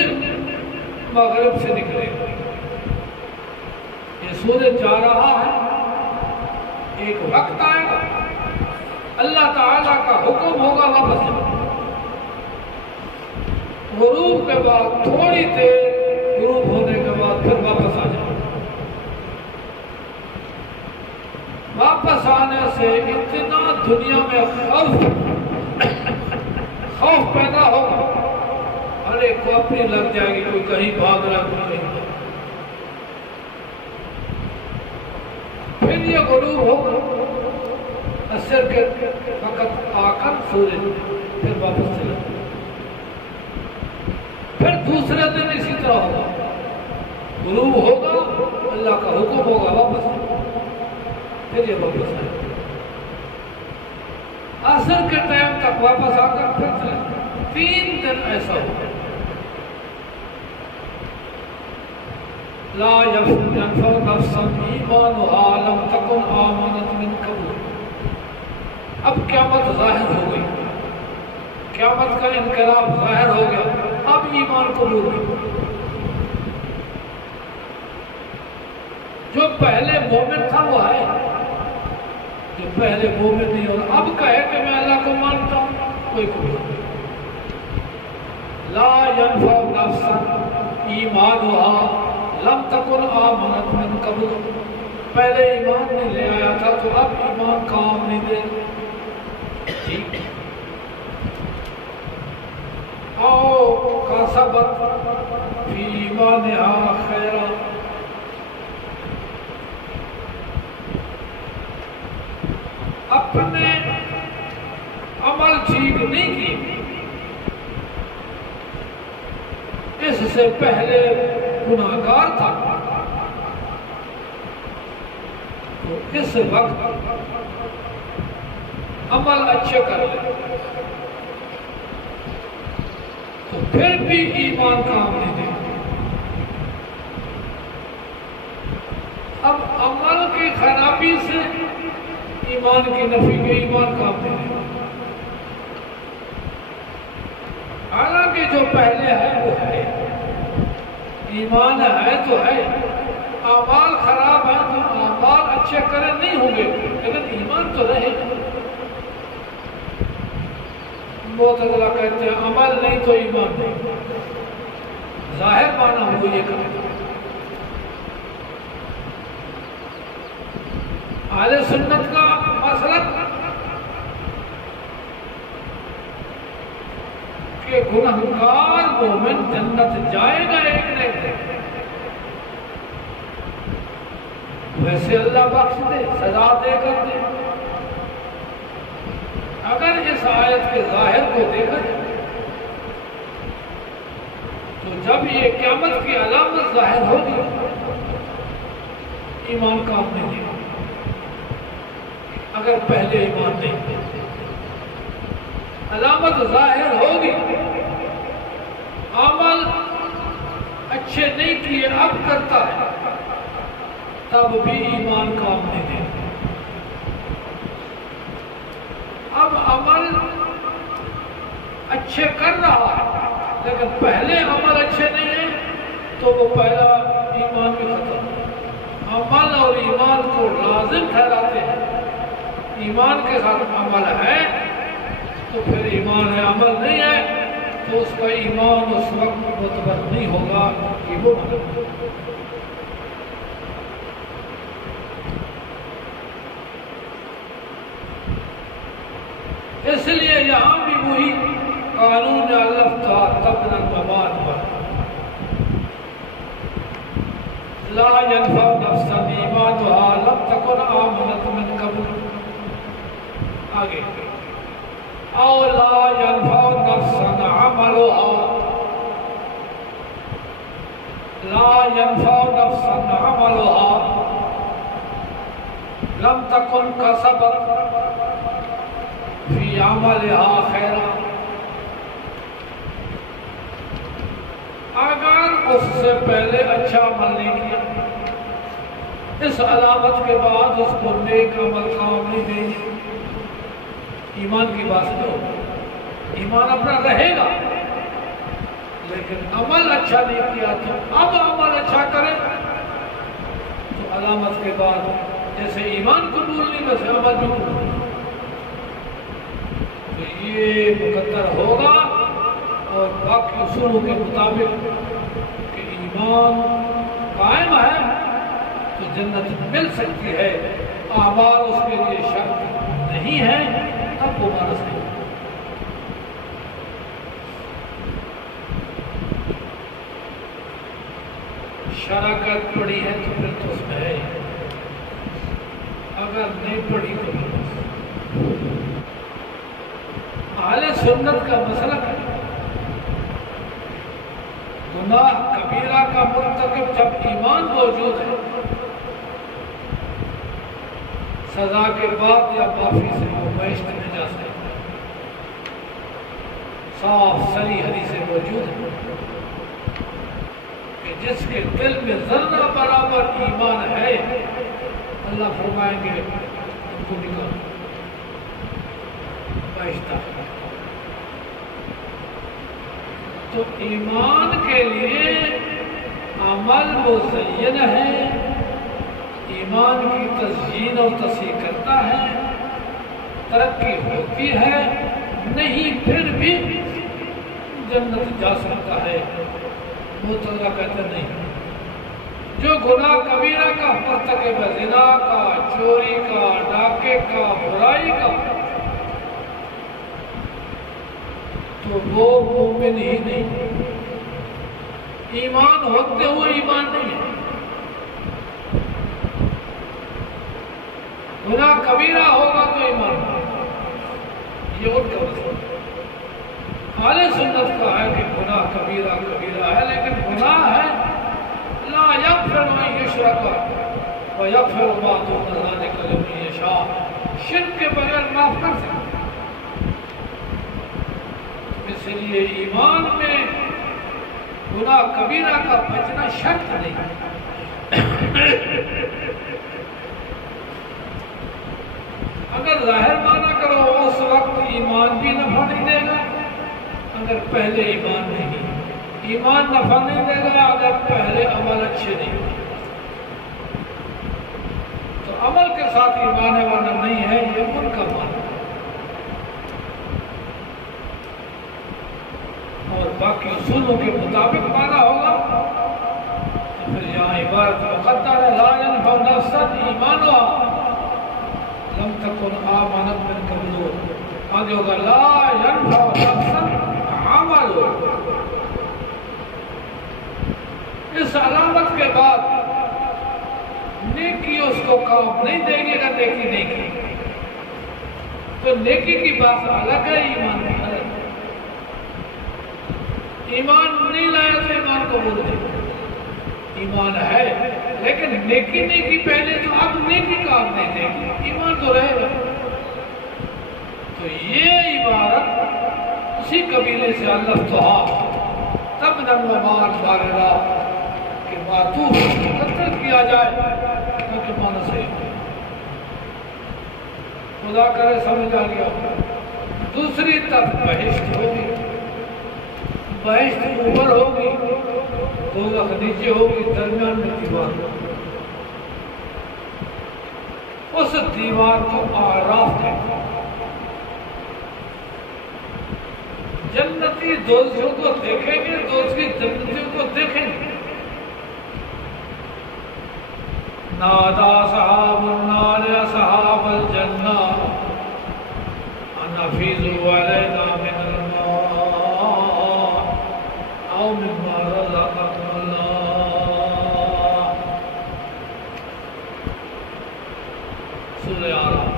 مغرب سے نکلے گا، یہ سورج جا رہا ہے، ایک وقت آئے گا اللہ تعالیٰ کا حکم ہوگا واپس جاؤ، غروب کے بعد تھوڑی دیر غروب ہونے کے بعد پھر واپس آ جاؤ۔ واپس آنے سے اتنا دنیا میں خوف پیدا ہوگا، ہر ایک کو اپنی لگ جائے گی، کوئی کہیں بھاگ رہا کوئی نہیں، پھر یہ غروب ہوگا، عصر کے وقت آ کر سورج پھر واپس چلا، پھر دوسرے دن اسی طرح ہوگا، غروب ہوگا، اللہ کا حکم ہوگا واپس، پھر یہ واپس آئے، عصر کے ٹائم تک واپس آ کر پھر چلا، 3 دن ایسا ہوگا۔ لا ينفع نفسا ایمانها لم تکن آمنت من قبل۔ اب قیامت ظاہر ہو گئی، قیامت کا انقلاب ظاہر ہو گیا، اب ایمان قبول نہیں۔ جو پہلے مومن تھا وہ ہے، جو پہلے مومن نہیں ہوگا اب کہے کہ میں اللہ کو مانتا ہوں، کوئی قبول نہیں۔ لا ينفع نفسا ایمانها لم تکن آمنت من قبل، پہلے ایمان نہیں لے آیا تھا تو اب ایمان کام نہیں دے، ٹھیک، او کسبت فی ایمانها خیرا، اپنے عمل ٹھیک نہیں کی، اس سے پہلے گناہگار تھا، تو اس وقت عمل اچھے کر لے تو پھر بھی ایمان کام نہیں دے۔ اب عمل کی خرابی سے ایمان کی نفی کے ایمان کام نہیں دے، حالانکہ جو پہلے ہے وہ ہے، ایمان ہے تو ہے، اعمال خراب ہیں تو اعمال اچھے کرے نہیں ہوں گے لیکن ایمان تو رہے گا۔ معتزلہ کہتے ہیں عمل نہیں تو ایمان نہیں، ظاہر مانا ہو یہ کرے گا۔ اہل سنت کا مسلک کہ گنہگار مومن جنت جائے گا ایک نہ ایک دن، ویسے اللہ بخش دے، سزا دے کر دے۔ اگر اس آیت کے ظاہر کو دیکھا جائے تو جب یہ قیامت کی علامت ظاہر ہوگی ایمان کام نہیں دے گا، اگر پہلے ایمان نہیں دے، علامت ظاہر ہوگی، عمل اچھے نہیں کیے اب کرتا ہے، تب بھی ایمان کام نہیں دے۔ اب عمل اچھے کر رہا ہے لیکن پہلے عمل اچھے نہیں ہیں تو وہ پہلا ایمان بھی ختم۔ عمل اور ایمان کو لازم ٹھہراتے ہیں، ایمان کے ساتھ عمل ہے تو پھر ایمان ہے، عمل نہیں ہے تو اس کا ایمان اس وقت معتبر نہیں ہوگا، یہ وہ مطلب۔ اس لیے یہاں بھی وہی قانون اللہ تھا قبل الممات پر، لا ينفع نفسا ایمانها لم تکن آمنت من قبل، آگے او لا ينفع نفسا عملها، لا ينفع نفسا عملها لم تکن کسبت فی عملها خیرا، اگر اس سے پہلے اچھا عمل نہیں کیا، اس علامت کے بعد اس کو نیک عمل کام نہیں دیں گے، ایمان کی بات نہیں ہوگی، ایمان اپنا رہے گا لیکن عمل اچھا نہیں کیا تو اب عمل اچھا کرے تو علامت کے بعد جیسے ایمان قبول نہیں ویسے عمل بھی قبول نہیں، تو یہ مقدر ہوگا اور باقی اصولوں کے مطابق کہ ایمان قائم ہے تو جنت مل سکتی ہے، اعمال اس کے لیے شرط نہیں ہے، تب وہ مانس نہیں۔ شراکت پڑی ہے تو پھر تو اس میں ہے، اگر نہیں پڑی تو اہل سنت کا مسلک ہے گناہ کبیرہ کا مرتکب جب ایمان موجود ہے سزا کے بعد یا معافی سے وہ بہشت میں جا سکتا ہے. صاف صریح حدیث موجود ہے کہ جس کے دل میں ذرہ برابر ایمان ہے اللہ فرمائیں گے ان کو نکالو بہشت. تو ایمان کے لیے عمل مزین ہے، ایمان کی تزیین اور تصحیح کرتا ہے، ترقی ہوتی ہے، نہیں پھر بھی جنت جا سکتا ہے. معتزلہ کہتے نہیں، جو گناہ کبیرہ کا مرتکب ہے، زنا کا، چوری کا، ڈاکے کا، برائی کا، تو وہ مومن ہی نہیں. ایمان ہوتے ہوئے ایمان نہیں ہے. گناہ کبیرہ ہوگا تو ایمان نہیں. یہ ان کا مسئلہ ہے. اہل سنت کا ہے کہ گناہ کبیرہ کبیرہ ہے، لیکن گناہ ہے لا یغفر من یشرک ویغفر ما دون ذلک لمن یشاء. شرک کے بغیر معاف کر سکتے. اس لیے ایمان میں گناہ کبیرہ کا بچنا شرط نہیں. اگر ظاہر مانا کرو اس وقت ایمان بھی نفع نہیں دے گا اگر پہلے ایمان نہیں، ایمان نفع نہیں دے گا اگر پہلے عمل اچھے نہیں. تو عمل کے ساتھ ایمان والا نہیں ہے، یہ ان کا مانا. اور باقی اصولوں کے مطابق مانا ہوگا تو پھر یہاں عبارت مقدر ہے لا ينفع نفسا ایمانها لم تكن آمنت من قبل. آگے ہوگا لا ينفع نفسا عمل. اس علامت کے بعد نیکی اس کو کام نہیں دے گی اگر نیکی نہیں کی. تو نیکی کی بات الگ ہے، ایمان کی الگ ہے. ایمان نہیں لایا تو ایمان قبول نہیں. ایمان ہے لیکن نیکی نہیں کی پہلے تو اب نیکی کام نہیں دے گی، ایمان تو رہے گا. تو یہ عبارت اسی قبیلے سے اللہ تو تب نمان بارہ کہ معطوف مقدر کیا جائے کیونکہ معنی صحیح ہے. خدا کرے سمجھ آ گیا. دوسری طرف بہشت ہوگی، بہشت اوپر ہوگی، دوزخ نیچے ہوگی، درمیان میں دیوار ہوگی. اس دیوار کو اعراف کہتے ہیں. جنتی دوزخوں کو دیکھیں گے، دوزخی جنتیوں کو دیکھیں گے. نادا صحاب النار صحاب الجنہ ان افیضوا علینا من الماء او مما رزقکم اللہ. سورہ اعراف.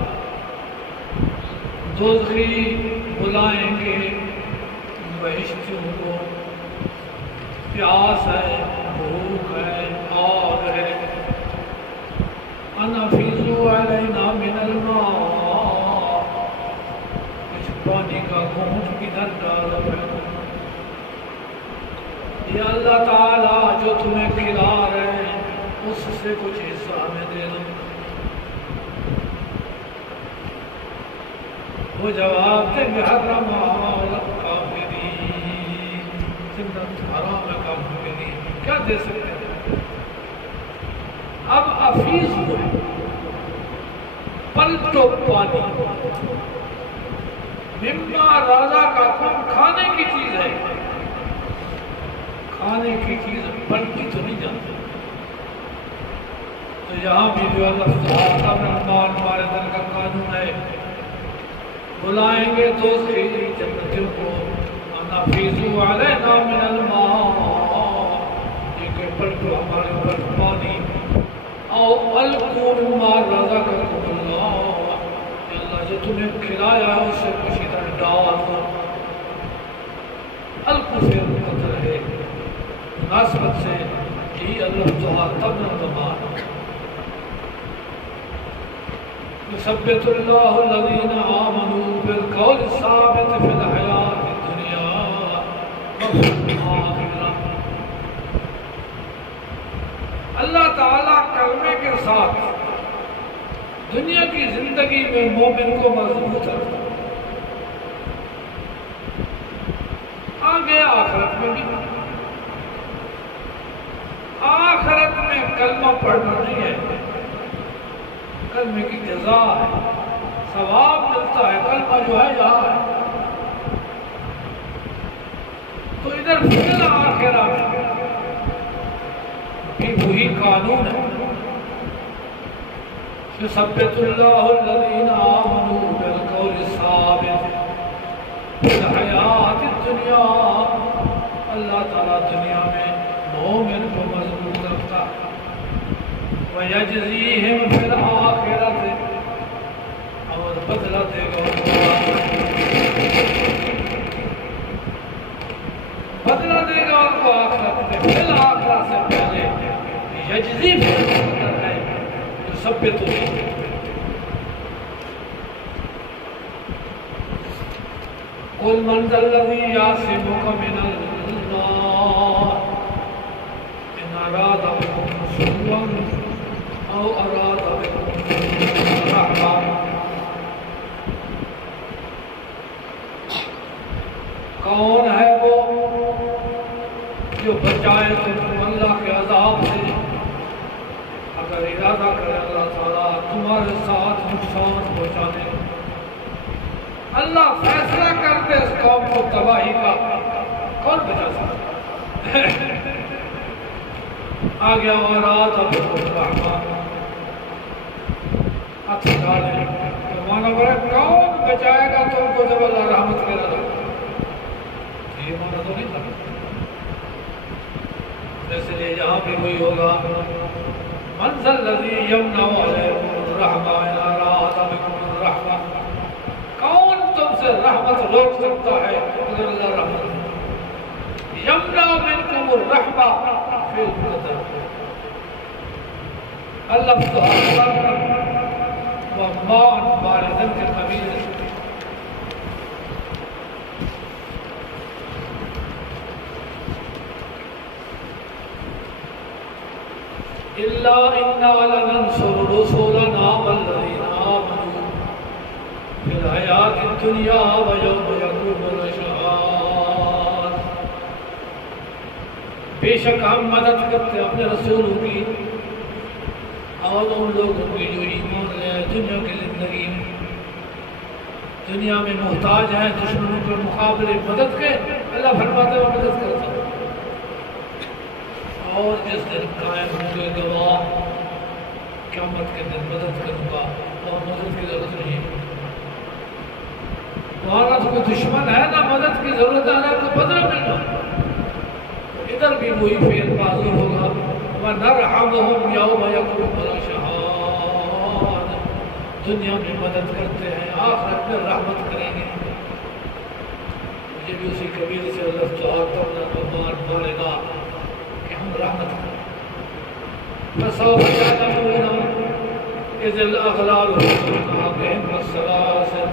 دوزخی بلائیں گے بہشتیوں کو، پیاس ہے، بھوک ہے، آگ ہے. ان افیضوا علینا من الماء، کچھ پانی کا گھونٹ ادھر ڈالو. یہ اللہ تعالیٰ جو تمہیں کھلا رہے ہیں اس سے کچھ حصہ ہمیں دے دو. وہ جواب دیں گے حرم الکافرین، جنت حرام ہے کافروں کے لیے، کیا دے سکتے ہیں. اب افیض ہوئے پلٹو پانی، مما رازا کا کم کھانے کی چیز ہے. کھانے کی چیز پلٹی تو نہیں جانتے. تو یہاں بھی جو اللہ رحمان ہمارے دل کا قانون ہے، بلائیں گے دوسری جنتیوں کو ان افیضوا علینا من الماء، ایک پلٹو ہمارے اوپر پانی، او القوا مما رزقکم اللہ، اللہ جو تمہیں کھلایا ہے اس سے کچھ ادھر ڈال دو، الکو سے قتل ہے مناسبت سے یہی اللہ تعالیٰ تب نظمان يثبت الله الذين آمنوا بالقول الثابت في الحياة الدنيا وفي الآخرة۔ اللہ تعالیٰ کلمے کے ساتھ دنیا کی زندگی میں مومن کو مضبوط رکھتا، آگے آخرت میں بھی۔ آخرت میں کلمہ پڑھنا نہیں ہے، کلمے کی جزا ہے، ثواب ملتا ہے، کلمہ جو ہے یہاں ہے۔ تو ادھر فی الآخرہ بھی وہی قانون ہے، يثبت الله الذين آمنوا بالقول الثابت في الحياة الدنيا۔ اللہ تعالیٰ دنیا میں مومن کو مضبوط رکھتا ہے، وَيَجْزِيهِمْ فِي الْآخِرَةِ، اور بدلہ دے گا ان کو، بدلہ دے گا ان کو آخرت میں۔ فی الآخرہ سے پہلے یجزی فی الآخرہ ہے، يثبت قل من ذا الذي يعصمك من الله إن أراد بكم سوءا أو أراد بكم رحمة۔ کون ہے وہ جو بچائے تم اللہ کے عذاب سے اگر ارادہ کرے اللہ تعالیٰ تمہارے ساتھ نقصان پہنچانے؟ اللہ فیصلہ کر دے اس قوم کو تباہی کا، کون بچا سکتا؟ آ گیا وَرَاتَ بِكُمْ رَحْمَةً، ہاتھ ڈالے تو مانا بڑا کون بچائے گا تم کو جب اللہ رحمت کرے گا؟ یہ مانا تو نہیں تھا، اس لیے یہاں بھی وہی ہوگا، من ذا الذی یمنع علیکم الرحمہ ان اراد بکم الرحمہ، کون تم سے رحمت روک سکتا ہے اگر اللہ رحمت؟ یمنع منکم الرحمہ فی القدر، اللہ وَمَّا بارزن کے قبیل ہے۔ إِلَّا إِنَّا لَنَنْصُرُ رُسُلَنَا وَالَّذِينَ آمَنُوا فِي الْحَيَاةِ الدُّنْيَا وَيَوْمَ يَقُومُ الْأَشْهَادُ، بے شک ہم مدد کرتے اپنے رسولوں کی اور ان لوگوں کی جو ایمان لے دنیا کی زندگی میں، دنیا میں محتاج ہیں، دشمنوں کے مقابلے مدد کے، اللہ فرماتے ہیں مدد کرتا ہے۔ اور جس دن قائم ہوں گے گواہ، قیامت کے دن مدد کروں گا اور مدد کی ضرورت نہیں ہے۔ وہاں تو کوئی دشمن ہے نہ مدد کی ضرورت ہے نہ کوئی بدلہ ملنا، ادھر بھی وہی فعل معذور ہوگا، وَنَرْحَمُهُمْ يَوْمَ يَقُومُ الْأَشْهَادُ، دنیا میں مدد کرتے ہیں، آخرت میں رحمت کریں گے۔ مجھے بھی اسی قبیل سے اللہ تعالیٰ مارے گا کہ ہم رحمت کریں۔ فَسَوْفَ يَعْلَمُونَ إِذِ الْأَغْلَالُ فِي أَعْنَاقِهِمْ وَالسَّلَاسِلُ،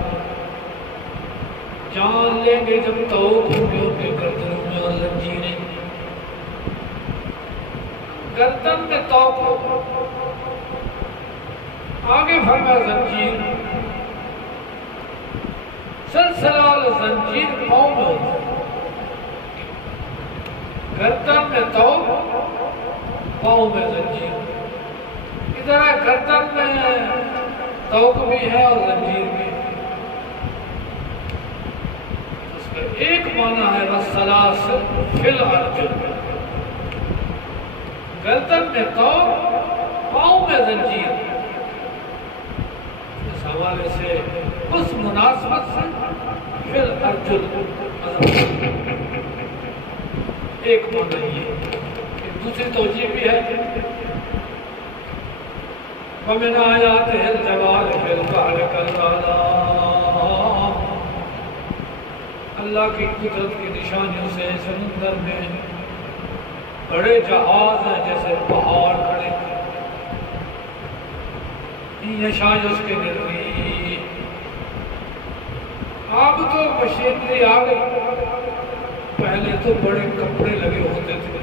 جان لیں گے جب طوق ہوں گے ان کے گردنوں میں اور زنجیریں، گردن میں طوق ہو، آگے فرمایا زنجیر، سلسلہ زنجیر پاؤں میں ہوتا ہے، گردن میں طوق، پاؤں میں زنجیر، ادھر ہے گردن میں طوق بھی ہے اور زنجیر بھی ہے۔ اس کا ایک معنی ہے وَالسَّلَاسِلُ فِي الْأَرْجُلِ، گردن میں طوق، پاؤں میں زنجیر۔ اس حوالے سے اس مناسبت سے فی الارجل ایک معنی یہ، ایک دوسری توجیہ بھی ہے ومن آیاتہ الجوار فی البحر کالأعلام، اللہ کی قدرت کی نشانیوں سے سمندر میں بڑے جہاز ہیں جیسے پہاڑ کھڑے، یشاء اس کے نزدیک۔ اب تو مشینری آ گئی، پہلے تو بڑے کپڑے لگے ہوتے تھے،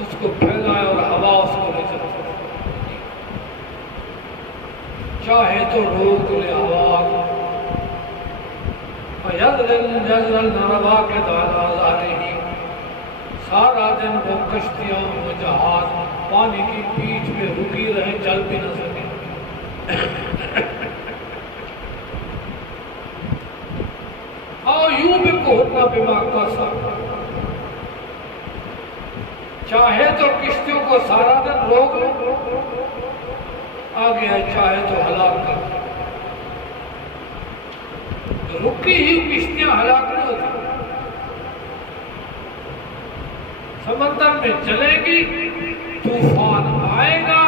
اس کو پھیلائے اور ہوا اس کو لے چلتی، چاہے تو روک لے ہوا کو، روا کے دادا ظاہری، سارا دن وہ کشتیاں وہ جہاز پانی کی بیچ میں رکی رہے، چل بھی نہ سکے۔ اور یوں بھی کوہنا بما کسب، چاہے تو کشتیوں کو سارا دن روک لو، آگے ہے چاہے تو ہلاک کر دو۔ رکی ہی کشتیاں ہلاک نہیں ہوتی، سمندر میں چلے گی، طوفان آئے گا،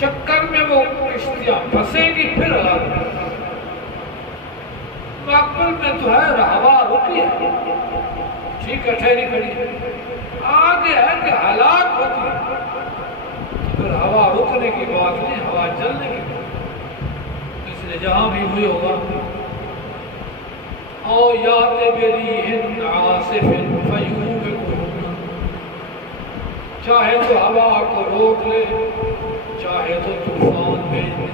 چکر میں وہ کشتیاں پھنسیں گی، پھر ہلاک ہو جائیں گی۔ مقبل میں تو ہے ہوا رکی ہے، ٹھیک ہے ٹھہری کھڑی ہے، آگے ہے کہ ہلاک ہوتی ہے، پھر ہوا رکنے کی بات نہیں، ہوا چلنے کی بات، اس لیے جہاں بھی ہوئی ہوگا او یات بریح عاصف فیوبکہن، چاہے تو ہوا کو روک لے، چاہے تو طوفان بھیج دے،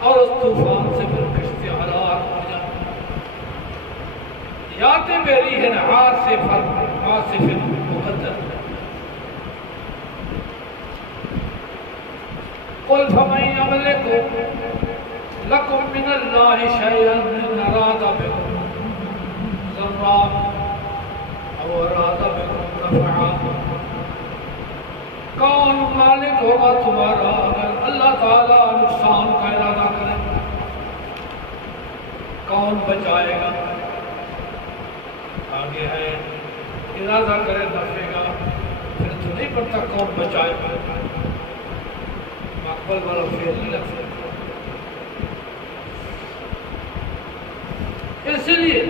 اور اس طوفان سے پھر کشتی ہلاک ہو جائے۔ یات بریح عاصف مقدر، قل فمن یملک لکم من اللہ شیئا ان اراد بکم ضرا او اراد بکم نفعا، کون مالک ہوگا تمہارا اگر اللہ تعالیٰ نقصان کا ارادہ کرے؟ کون بچائے گا؟ آگے ہے ارادہ کرے نفع کا، پھر تو نہیں پڑتا کون بچائے گا، مقبل والا فعل نہیں لگ سکتا۔ اس لیے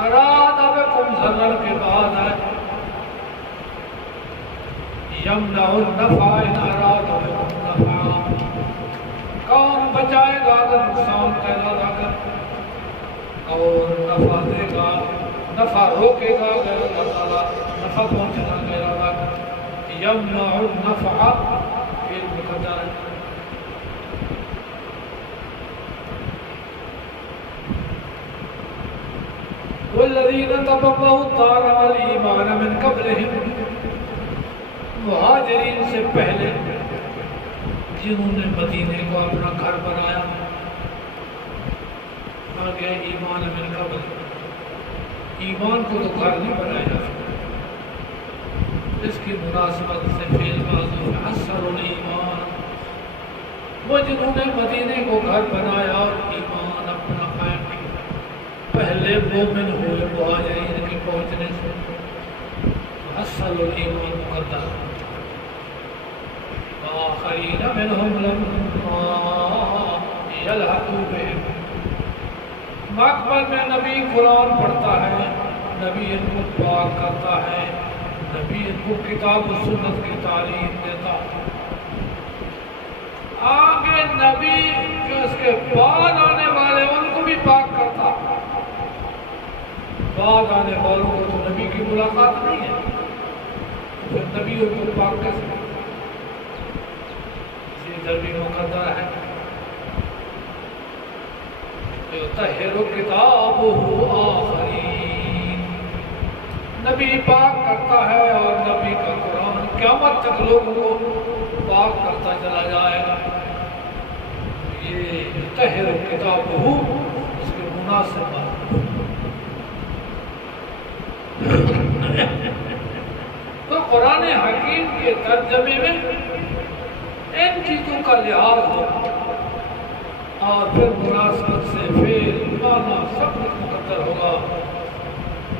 اراد بکم ضرر کے بعد ہے یمنع النفع ان اراد بکم نفعا، کون بچائے گا اگر نقصان کا ارادہ کر، اور نفع دے گا، نفع روکے گا اگر اللہ تعالیٰ نفع پہنچنا کا ارادہ کر۔ یمنع النفع علم قدر، والذین تبوؤا الدار والایمان من قبلہم، مہاجرین سے پہلے جنہوں نے مدینے کو اپنا گھر بنایا، آگے ایمان من قبل، ایمان کو تو گھر نہیں بنایا جا سکتا، اس کی مناسبت سے فعل ماضی حصر الایمان، وہ جنہوں نے مدینے کو گھر بنایا اور ایمان اپنا قائم کیا، پہلے مومن ہوئے مہاجرین کے پہنچنے سے، حصر الایمان مقدر، آخرین منہم لما یلحقوا بہم، مقبل میں نبی قرآن پڑھتا ہے، نبی ان کو پاک کرتا ہے، نبی ان کو کتاب و سنت کی تعلیم دیتا ہے، آگے نبی جو اس کے بعد آنے والے ان کو بھی پاک کرتا ہے، بعد آنے والوں کو تو نبی کی ملاقات نہیں ہے، پھر نبی ان کو پاک کیسے؟ اسی ادھر بھی مقدر ہے یطہر کتابہ آخرین، نبی پاک کرتا ہے اور نبی کا قرآن قیامت تک لوگوں کو پاک کرتا چلا جائے گا۔ یہ یطہر کتابہ اس کے مناسب بات، تو قرآن حکیم کے ترجمے میں ان چیزوں کا لحاظ ہو، اور پھر مناسبت سے فعل معنی سب کچھ مقدر ہوگا،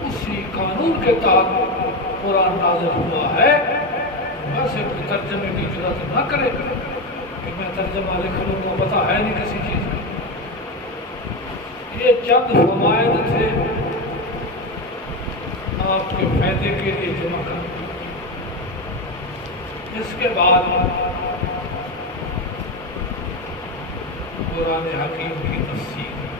اسی قانون کے تحت قرآن نازل ہوا ہے، ویسے کوئی ترجمے کی ضرورت نہ کرے کہ میں ترجمہ لکھ لوں کو پتہ ہے نہیں کسی چیز کا. یہ چند فوائد تھے آپ کے فائدے کے لیے جمع کر. اس کے بعد قرآن حکیم کی تفسیر.